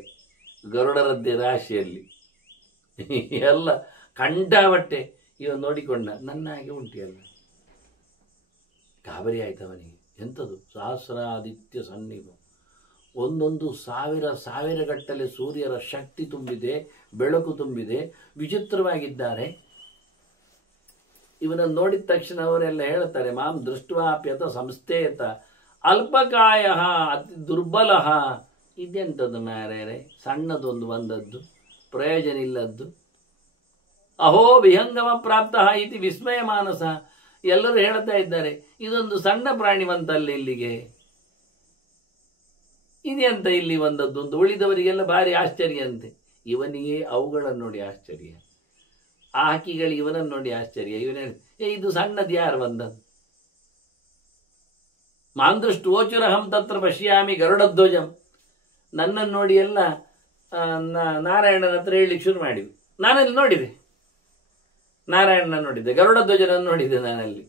ಗರುಡರದ್ದೇ ರಾಶಿಯಲ್ಲಿ ಎಲ್ಲ ಕಂಡಾಬಟ್ಟೆ. ಇವನು ನೋಡಿಕೊಂಡ, ನನ್ನ ಹಾಗೆ ಉಂಟಿಯಲ್ಲ. ಗಾಬರಿ ಆಯ್ತವನಿಗೆ. ಎಂಥದ್ದು ಸಹಸ್ರಾದಿತ್ಯ ಸನ್ನಿಭ. ಒಂದೊಂದು ಸಾವಿರ ಗಟ್ಟಲೆ ಸೂರ್ಯರ ಶಕ್ತಿ ತುಂಬಿದೆ, ಬೆಳಕು ತುಂಬಿದೆ, ವಿಚಿತ್ರವಾಗಿದ್ದಾರೆ. ಇವನನ್ನು ನೋಡಿದ ತಕ್ಷಣ ಅವರೆಲ್ಲ ಹೇಳ್ತಾರೆ, ಮಾಂ ದೃಷ್ಟ್ವಾಪ್ಯತ ಸಂಸ್ಥೇತ ಅಲ್ಪಕಾಯ ಅತಿ ದುರ್ಬಲ. ಇದೆಂಥದ್ದು ಮಾರೇರೆ, ಸಣ್ಣದೊಂದು ಬಂದದ್ದು, ಪ್ರಯೋಜನ ಇಲ್ಲದ್ದು. ಅಹೋ ವಿಹಂಗಮ ಪ್ರಾಪ್ತ ಇತಿ ವಿಸ್ಮಯ ಮಾನಸ. ಎಲ್ಲರೂ ಹೇಳ್ತಾ ಇದ್ದಾರೆ, ಇದೊಂದು ಸಣ್ಣ ಪ್ರಾಣಿ ಬಂತಲ್ಲ ಇಲ್ಲಿಗೆ, ಇದೆಂತ ಇಲ್ಲಿ ಬಂದದ್ದು ಅಂತ. ಉಳಿದವರಿಗೆಲ್ಲ ಭಾರಿ ಆಶ್ಚರ್ಯ ಅಂತೆ. ಇವನಿಗೆ ಅವುಗಳನ್ನು ನೋಡಿ ಆಶ್ಚರ್ಯ. ಆ ಹಕ್ಕಿಗಳು ಇವನನ್ನು ನೋಡಿ ಆಶ್ಚರ್ಯ. ಇವನು ಹೇಳಿ, ಇದು ಸಣ್ಣದು ಯಾರು ಬಂದದ್ದು? ಮಾಂದೃಷ್ಟು ಓಚುರಹಂ ತತ್ರ ಪಶ್ಯಾಮಿ ಗರುಡಧ್ವಜಂ. ನನ್ನನ್ನು ನೋಡಿ ಎಲ್ಲ ನಾರಾಯಣನ ಹತ್ರ ಹೇಳಲಿಕ್ಕೆ ಶುರು ಮಾಡಿದ್ವಿ. ನಾನಲ್ಲಿ ನೋಡಿದೆ, ನಾರಾಯಣನ ನೋಡಿದ್ದೆ, ಗರುಡಧ್ವಜನನ್ನು ನೋಡಿದ್ದೆ ನಾನಲ್ಲಿ.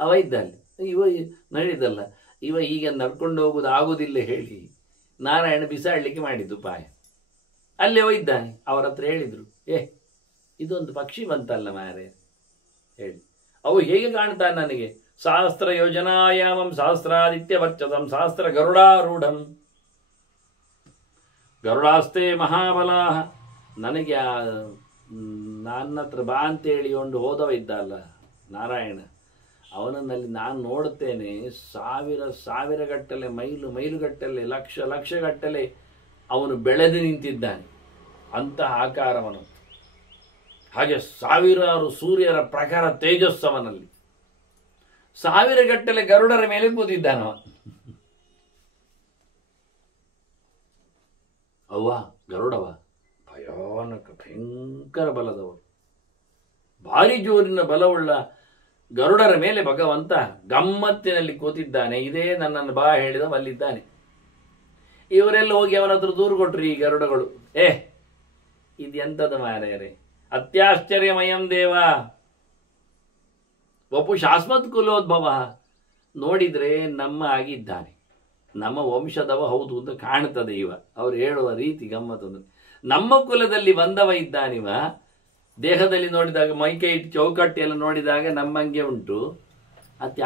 ಅವ ಇದ್ದ ಅಲ್ಲಿ. ಇವ ನೋಡಿದಲ್ಲ, ಇವ ಈಗ ನಡ್ಕೊಂಡು ಹೋಗುದು ಆಗುದಿಲ್ಲ ಹೇಳಿ ನಾರಾಯಣ ಬಿಸಾಡಲಿಕ್ಕೆ ಮಾಡಿದ್ದು ಪಾಯ. ಅಲ್ಲೇ ಇದ್ದಾನೆ. ಅವರ ಹತ್ರ ಹೇಳಿದ್ರು, ಇದೊಂದು ಪಕ್ಷಿ ಬಂತಲ್ಲ ಮಾರೆ ಹೇಳಿ. ಅವು ಹೇಗೆ ಕಾಣ್ತಾನೆ ನನಗೆ? ಸಹಸ್ರ ಯೋಜನಾಯಾಮಂ ಸಹಸ್ರಾದಿತ್ಯ ವರ್ಚಸಂ ಸಹಸ್ರ ಗರುಡಾರೂಢಂ ಗರುಡಾಸ್ತೆ ಮಹಾಬಲಾಹ. ನನಗೆ ನನ್ನ ಹತ್ರ ಬಾ ಅಂತೇಳಿ ಕೊಂಡು ಹೋದವ ಇದ್ದಲ್ಲ ನಾರಾಯಣ, ಅವನನ್ನಲ್ಲಿ ನಾನು ನೋಡುತ್ತೇನೆ. ಸಾವಿರ ಗಟ್ಟಲೆ, ಮೈಲುಗಟ್ಟಲೆ, ಲಕ್ಷಗಟ್ಟಲೆ ಅವನು ಬೆಳೆದು ನಿಂತಿದ್ದಾನೆ. ಅಂತಹ ಆಕಾರವನು. ಹಾಗೆ ಸಾವಿರಾರು ಸೂರ್ಯರ ಪ್ರಖರ ತೇಜಸ್ಸವನಲ್ಲಿ. 1000 ಗಟ್ಟಲೆ ಗರುಡರ ಮೇಲೆ ಕೂತಿದ್ದಾನವ. ಗರುಡವ ಭಯಾನಕ ಭಯಂಕರ ಬಲದವರು, ಭಾರಿ ಜೋರಿನ ಬಲವುಳ್ಳ ಗರುಡರ ಮೇಲೆ ಭಗವಂತ ಗಮ್ಮತ್ತಿನಲ್ಲಿ ಕೂತಿದ್ದಾನೆ. ಇದೇ ನನ್ನನ್ನು ಬಾ ಹೇಳಿದವ ಅಲ್ಲಿದ್ದಾನೆ. ಇವರೆಲ್ಲ ಹೋಗಿ ಅವನ ಹತ್ರ ದೂರು ಕೊಟ್ರಿ ಈ ಗರುಡಗಳು. ಇದು ಎಂಥದ್ದು ಮಾರ್ಯಾರೆ, ಅತ್ಯಾಶ್ಚರ್ಯಮಯಂ ದೇವ ವಪು ಶಾಶ್ವತ್ ಕುಲೋದ್ಭವ. ನೋಡಿದ್ರೆ ನಮ್ಮ ಆಗಿದ್ದಾನೆ, ನಮ್ಮ ವಂಶದವ ಹೌದು ಅಂತ ಕಾಣ್ತದೆ ಇವ. ಅವ್ರು ಹೇಳುವ ರೀತಿ ಗಮ್ಮತ್ತೊಂದು. ನಮ್ಮ ಕುಲದಲ್ಲಿ ಬಂದವ ಇದ್ದಾನಿವ. ದೇಹದಲ್ಲಿ ನೋಡಿದಾಗ ಮೈಕೈ ಚೌಕಟ್ಟಿ ಎಲ್ಲ ನೋಡಿದಾಗ ನಮ್ಮಂಗೆ ಉಂಟು.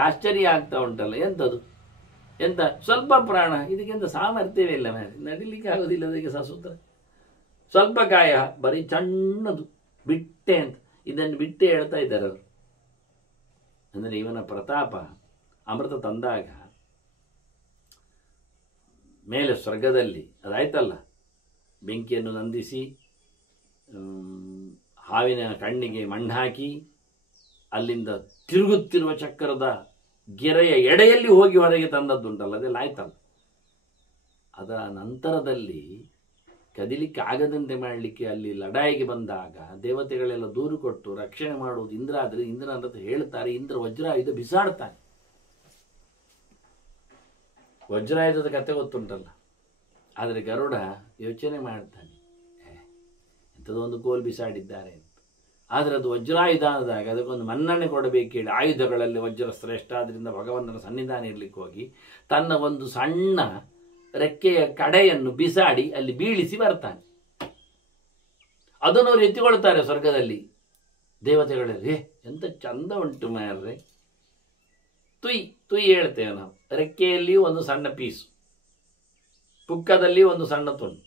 ಆಶ್ಚರ್ಯ ಆಗ್ತಾ ಉಂಟಲ್ಲ. ಎಂಥದ್ದು ಎಂತ ಸ್ವಲ್ಪ ಪ್ರಾಣ, ಇದಕ್ಕೆಂತ ಸಾಮರ್ಥ್ಯವೇ ಇಲ್ಲ ಮೇಲೆ, ನಡಿಲಿಕ್ಕೆ ಆಗೋದಿಲ್ಲ ಅದಕ್ಕೆ ಸಸೂತ್ರ. ಸ್ವಲ್ಪ ಕಾಯ, ಬರೀ ಸಣ್ಣದು ಬಿಟ್ಟೆ ಅಂತ. ಇದನ್ನು ಬಿಟ್ಟೆ ಹೇಳ್ತಾ ಇದ್ದಾರೆ ಅವರು. ಅಂದರೆ ಇವನ ಪ್ರತಾಪ ಅಮೃತ ತಂದಾಗ ಮೇಲೆ ಸ್ವರ್ಗದಲ್ಲಿ ಅದಾಯ್ತಲ್ಲ, ಬೆಂಕಿಯನ್ನು ನಂದಿಸಿ ಹಾವಿನ ಕಣ್ಣಿಗೆ ಮಣ್ಣು ಹಾಕಿ ಅಲ್ಲಿಂದ ತಿರುಗುತ್ತಿರುವ ಚಕ್ರದ ಗೆರೆಯ ಎಡೆಯಲ್ಲಿ ಹೋಗಿ ಹೊರಗೆ ತಂದದ್ದುಂಟಲ್ಲ, ಅದೆಲ್ಲ ಆಯ್ತಲ್ಲ. ಅದರ ನಂತರದಲ್ಲಿ ಕದಿಲಿಕ್ಕೆ ಆಗದಂತೆ ಮಾಡಲಿಕ್ಕೆ ಅಲ್ಲಿ ಲಡಾಯಿಗೆ ಬಂದಾಗ ದೇವತೆಗಳೆಲ್ಲ ದೂರು ಕೊಟ್ಟು ರಕ್ಷಣೆ ಮಾಡುವುದು ಇಂದ್ರ. ಆದರೆ ಇಂದ್ರ ಅಂತ ಹೇಳ್ತಾರೆ, ಇಂದ್ರ ವಜ್ರಾಯುಧ ಬಿಸಾಡ್ತಾನೆ. ವಜ್ರಾಯುಧದ ಕತೆ ಗೊತ್ತುಂಟಲ್ಲ. ಆದರೆ ಗರುಡ ಯೋಚನೆ ಮಾಡ್ತಾನೆ, ಎಂಥದೊಂದು ಕೋಲ್ ಬಿಸಾಡಿದ್ದಾರೆ ಅಂತ. ಆದರೆ ಅದು ವಜ್ರಾಯುಧ ಆದಾಗ ಅದಕ್ಕೊಂದು ಮನ್ನಣೆ ಕೊಡಬೇಕೇಳಿ ಆಯುಧಗಳಲ್ಲಿ ವಜ್ರ ಶ್ರೇಷ್ಠ. ಆದ್ದರಿಂದ ಭಗವಂತನ ಸನ್ನಿಧಾನ ಇರಲಿಕ್ಕೆ ಹೋಗಿ ತನ್ನ ಒಂದು ಸಣ್ಣ ರೆಕ್ಕೆಯ ಕಡೆಯನ್ನು ಬಿಸಾಡಿ ಅಲ್ಲಿ ಬೀಳಿಸಿ ಬರ್ತಾನೆ. ಅದನ್ನು ಅವರು ಎತ್ತಿಕೊಳ್ತಾರೆ ಸ್ವರ್ಗದಲ್ಲಿ ದೇವತೆಗಳಲ್ಲಿ. ಎಂತ ಚಂದ ಉಂಟು ಮಾರ್ರೆ. ತುಯ್ ಹೇಳ್ತೇವೆ ನಾವು. ರೆಕ್ಕೆಯಲ್ಲಿಯೂ ಒಂದು ಸಣ್ಣ ಪೀಸು, ಪುಕ್ಕದಲ್ಲಿ ಒಂದು ಸಣ್ಣ ತುಂಡು.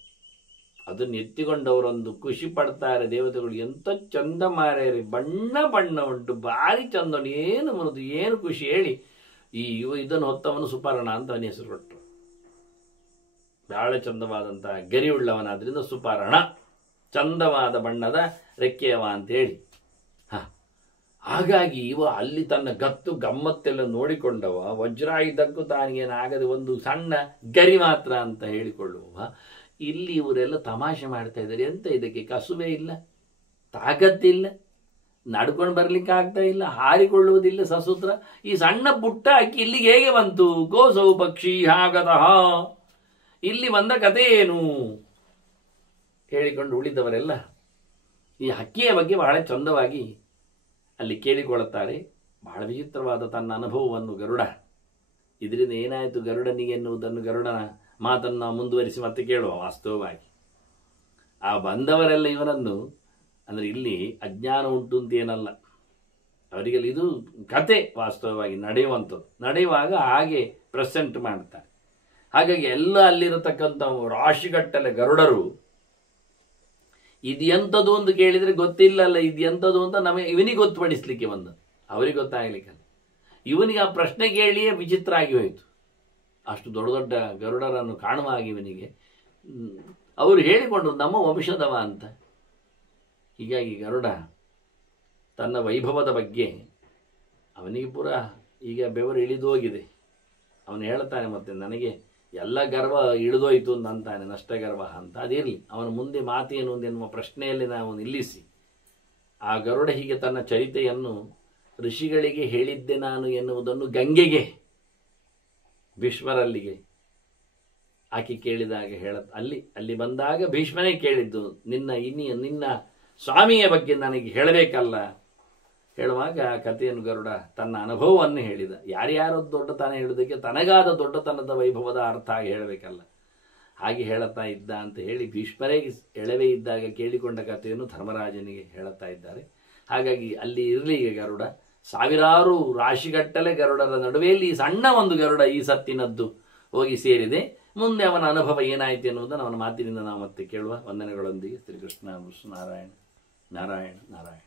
ಅದನ್ನು ಎತ್ತಿಕೊಂಡವರೊಂದು ಖುಷಿ ಪಡ್ತಾರೆ ದೇವತೆಗಳು. ಎಂತ ಚಂದ ಮಾರೇರಿ, ಬಣ್ಣ ಉಂಟು, ಭಾರಿ ಚಂದ ಉಂಟು, ಏನು ಮೃದು, ಏನು ಖುಷಿ ಹೇಳಿ. ಇದನ್ನು ಹೊತ್ತವನು ಸುಪರ್ಣ ಅಂತ ಅವನ ಹೆಸರು ಕೊಟ್ಟರು. ಬಹಳ ಚಂದವಾದಂತಹ ಗರಿ ಉಳ್ಳವನಾದ್ರಿಂದ ಸುಪರ್ಣ, ಚಂದವಾದ ಬಣ್ಣದ ರೆಕ್ಕೆಯವ ಅಂತೇಳಿ. ಹಾಗಾಗಿ ಇವ ಅಲ್ಲಿ ತನ್ನ ಗತ್ತು ಗಮ್ಮತ್ತೆಲ್ಲ ನೋಡಿಕೊಂಡವ. ವಜ್ರಾಯುಧಕ್ಕೂ ತಾನಿಗೇನಾಗದೆ ಒಂದು ಸಣ್ಣ ಗರಿ ಮಾತ್ರ ಅಂತ ಹೇಳಿಕೊಳ್ಳುವ. ಇಲ್ಲಿ ಇವರೆಲ್ಲ ತಮಾಷೆ ಮಾಡ್ತಾ ಇದ್ದಾರೆ. ಎಂತ ಇದಕ್ಕೆ ಕಸುವೆ ಇಲ್ಲ, ತಾಕತ್ತಿಲ್ಲ, ನಡ್ಕೊಂಡು ಬರ್ಲಿಕ್ಕೆ ಆಗ್ತಾ ಇಲ್ಲ, ಹಾರಿಕೊಳ್ಳುವುದಿಲ್ಲ ಸಸೂತ್ರ. ಈ ಸಣ್ಣ ಪುಟ್ಟ ಅಕ್ಕಿ ಇಲ್ಲಿಗೆ ಹೇಗೆ ಬಂತು? ಗೋಸೌ ಪಕ್ಷಿ ಆಗತಃ, ಇಲ್ಲಿ ಬಂದ ಕತೆ ಏನು ಹೇಳಿಕೊಂಡು ಉಳಿದವರೆಲ್ಲ ಈ ಹಕ್ಕಿಯ ಬಗ್ಗೆ ಬಹಳ ಚಂದವಾಗಿ ಅಲ್ಲಿ ಕೇಳಿಕೊಳ್ಳುತ್ತಾರೆ. ಬಹಳ ವಿಚಿತ್ರವಾದ ತನ್ನ ಅನುಭವವನ್ನು ಗರುಡ, ಇದರಿಂದ ಏನಾಯಿತು ಗರುಡನಿಗೆ ಎನ್ನುವುದನ್ನು ಗರುಡನ ಮಾತನ್ನು ನಾವು ಮುಂದುವರಿಸಿ ಮತ್ತೆ ಕೇಳುವ. ವಾಸ್ತವವಾಗಿ ಆ ಬಂದವರೆಲ್ಲ ಇವನನ್ನು, ಅಂದರೆ ಇಲ್ಲಿ ಅಜ್ಞಾನ ಉಂಟು ಅಂತ ಏನಲ್ಲ ಅವರಿಗೆಲ್ಲ, ಇದು ಕತೆ ವಾಸ್ತವವಾಗಿ ನಡೆಯುವಂಥದ್ದು. ನಡೆಯುವಾಗ ಹಾಗೆ ಪ್ರೆಸೆಂಟ್ ಮಾಡ್ತಾರೆ. ಹಾಗಾಗಿ ಎಲ್ಲ ಅಲ್ಲಿರತಕ್ಕಂಥ ರಾಶಿಗಟ್ಟಲೆ ಗರುಡರು ಇದು ಎಂಥದ್ದು ಅಂತ ಕೇಳಿದರೆ ಗೊತ್ತಿಲ್ಲಲ್ಲ, ಇದು ಎಂಥದ್ದು ಅಂತ ಇವನಿಗೆ ಗೊತ್ತುಪಡಿಸ್ಲಿಕ್ಕೆ ಬಂದ, ಅವರಿಗೆ ಗೊತ್ತಾಗಲಿಕ್ಕಲ್ಲ. ಇವನಿಗೆ ಆ ಪ್ರಶ್ನೆ ಕೇಳಿಯೇ ವಿಚಿತ್ರ ಆಗಿ ಹೋಯಿತು. ಅಷ್ಟು ದೊಡ್ಡ ದೊಡ್ಡ ಗರುಡರನ್ನು ಕಾಣುವ ಹಾಗೆ ಇವನಿಗೆ ಅವರು ಹೇಳಿಕೊಂಡ್ರು ನಮ್ಮ ವಂಶದವ ಅಂತ. ಹೀಗಾಗಿ ಗರುಡ ತನ್ನ ವೈಭವದ ಬಗ್ಗೆ ಅವನಿಗೆ ಪೂರ ಈಗ ಬೆವರು ಇಳಿದು ಹೋಗಿದೆ. ಅವನು ಹೇಳ್ತಾನೆ, ಮತ್ತೆ ನನಗೆ ಎಲ್ಲ ಗರ್ವ ಇಳಿದೋಯ್ತು ಅಂತಾನೆ, ನಷ್ಟ ಗರ್ವ ಅಂತ. ಅದಿರಲಿ, ಅವನ ಮುಂದೆ ಮಾತೇನು ಎನ್ನುವ ಪ್ರಶ್ನೆಯಲ್ಲಿ ನಾವು ನಿಲ್ಲಿಸಿ, ಆ ಗರುಡ ಹೀಗೆ ತನ್ನ ಚರಿತೆಯನ್ನು ಋಷಿಗಳಿಗೆ ಹೇಳಿದ್ದೆ ನಾನು ಎನ್ನುವುದನ್ನು ಗಂಗೆಗೆ, ಭೀಷ್ಮರಲ್ಲಿಗೆ ಆಕೆ ಕೇಳಿದಾಗ ಅಲ್ಲಿ ಬಂದಾಗ ಭೀಷ್ಮನೇ ಕೇಳಿದ್ದು, ನಿನ್ನ ಸ್ವಾಮಿಯ ಬಗ್ಗೆ ನನಗೆ ಹೇಳಬೇಕಲ್ಲ. ಹೇಳುವಾಗ ಆ ಕಥೆಯನ್ನು ಗರುಡ ತನ್ನ ಅನುಭವವನ್ನು ಹೇಳಿದ. ಯಾರ್ಯಾರದ್ದು ದೊಡ್ಡತನ ಹೇಳೋದಕ್ಕೆ ತನಗಾದ ದೊಡ್ಡತನದ ವೈಭವದ ಅರ್ಥ ಆಗಿ ಹೇಳಬೇಕಲ್ಲ, ಹಾಗೆ ಹೇಳುತ್ತಾ ಇದ್ದ ಅಂತ ಹೇಳಿ ಭೀಷ್ಮರೇ ಎಳವೆ ಇದ್ದಾಗ ಕೇಳಿಕೊಂಡ ಕಥೆಯನ್ನು ಧರ್ಮರಾಜನಿಗೆ ಹೇಳುತ್ತಾ ಇದ್ದಾರೆ. ಹಾಗಾಗಿ ಅಲ್ಲಿ ಇರಲಿ ಈಗ ಗರುಡ, ಸಾವಿರಾರು ರಾಶಿಗಟ್ಟಲೆ ಗರುಡರ ನಡುವೆಯಲ್ಲಿ ಈ ಸಣ್ಣ ಒಂದು ಗರುಡ ಈ ಸತ್ತಿನದ್ದು ಹೋಗಿ ಸೇರಿದೆ. ಮುಂದೆ ಅವನ ಅನುಭವ ಏನಾಯಿತು ಎನ್ನುವುದನ್ನು ಅವನ ಮಾತಿನಿಂದ ನಾವು ಮತ್ತೆ ಕೇಳುವ. ವಂದನೆಗಳೊಂದಿಗೆ ಶ್ರೀಕೃಷ್ಣ ನಾರಾಯಣ ನಾರಾಯಣ ನಾರಾಯಣ.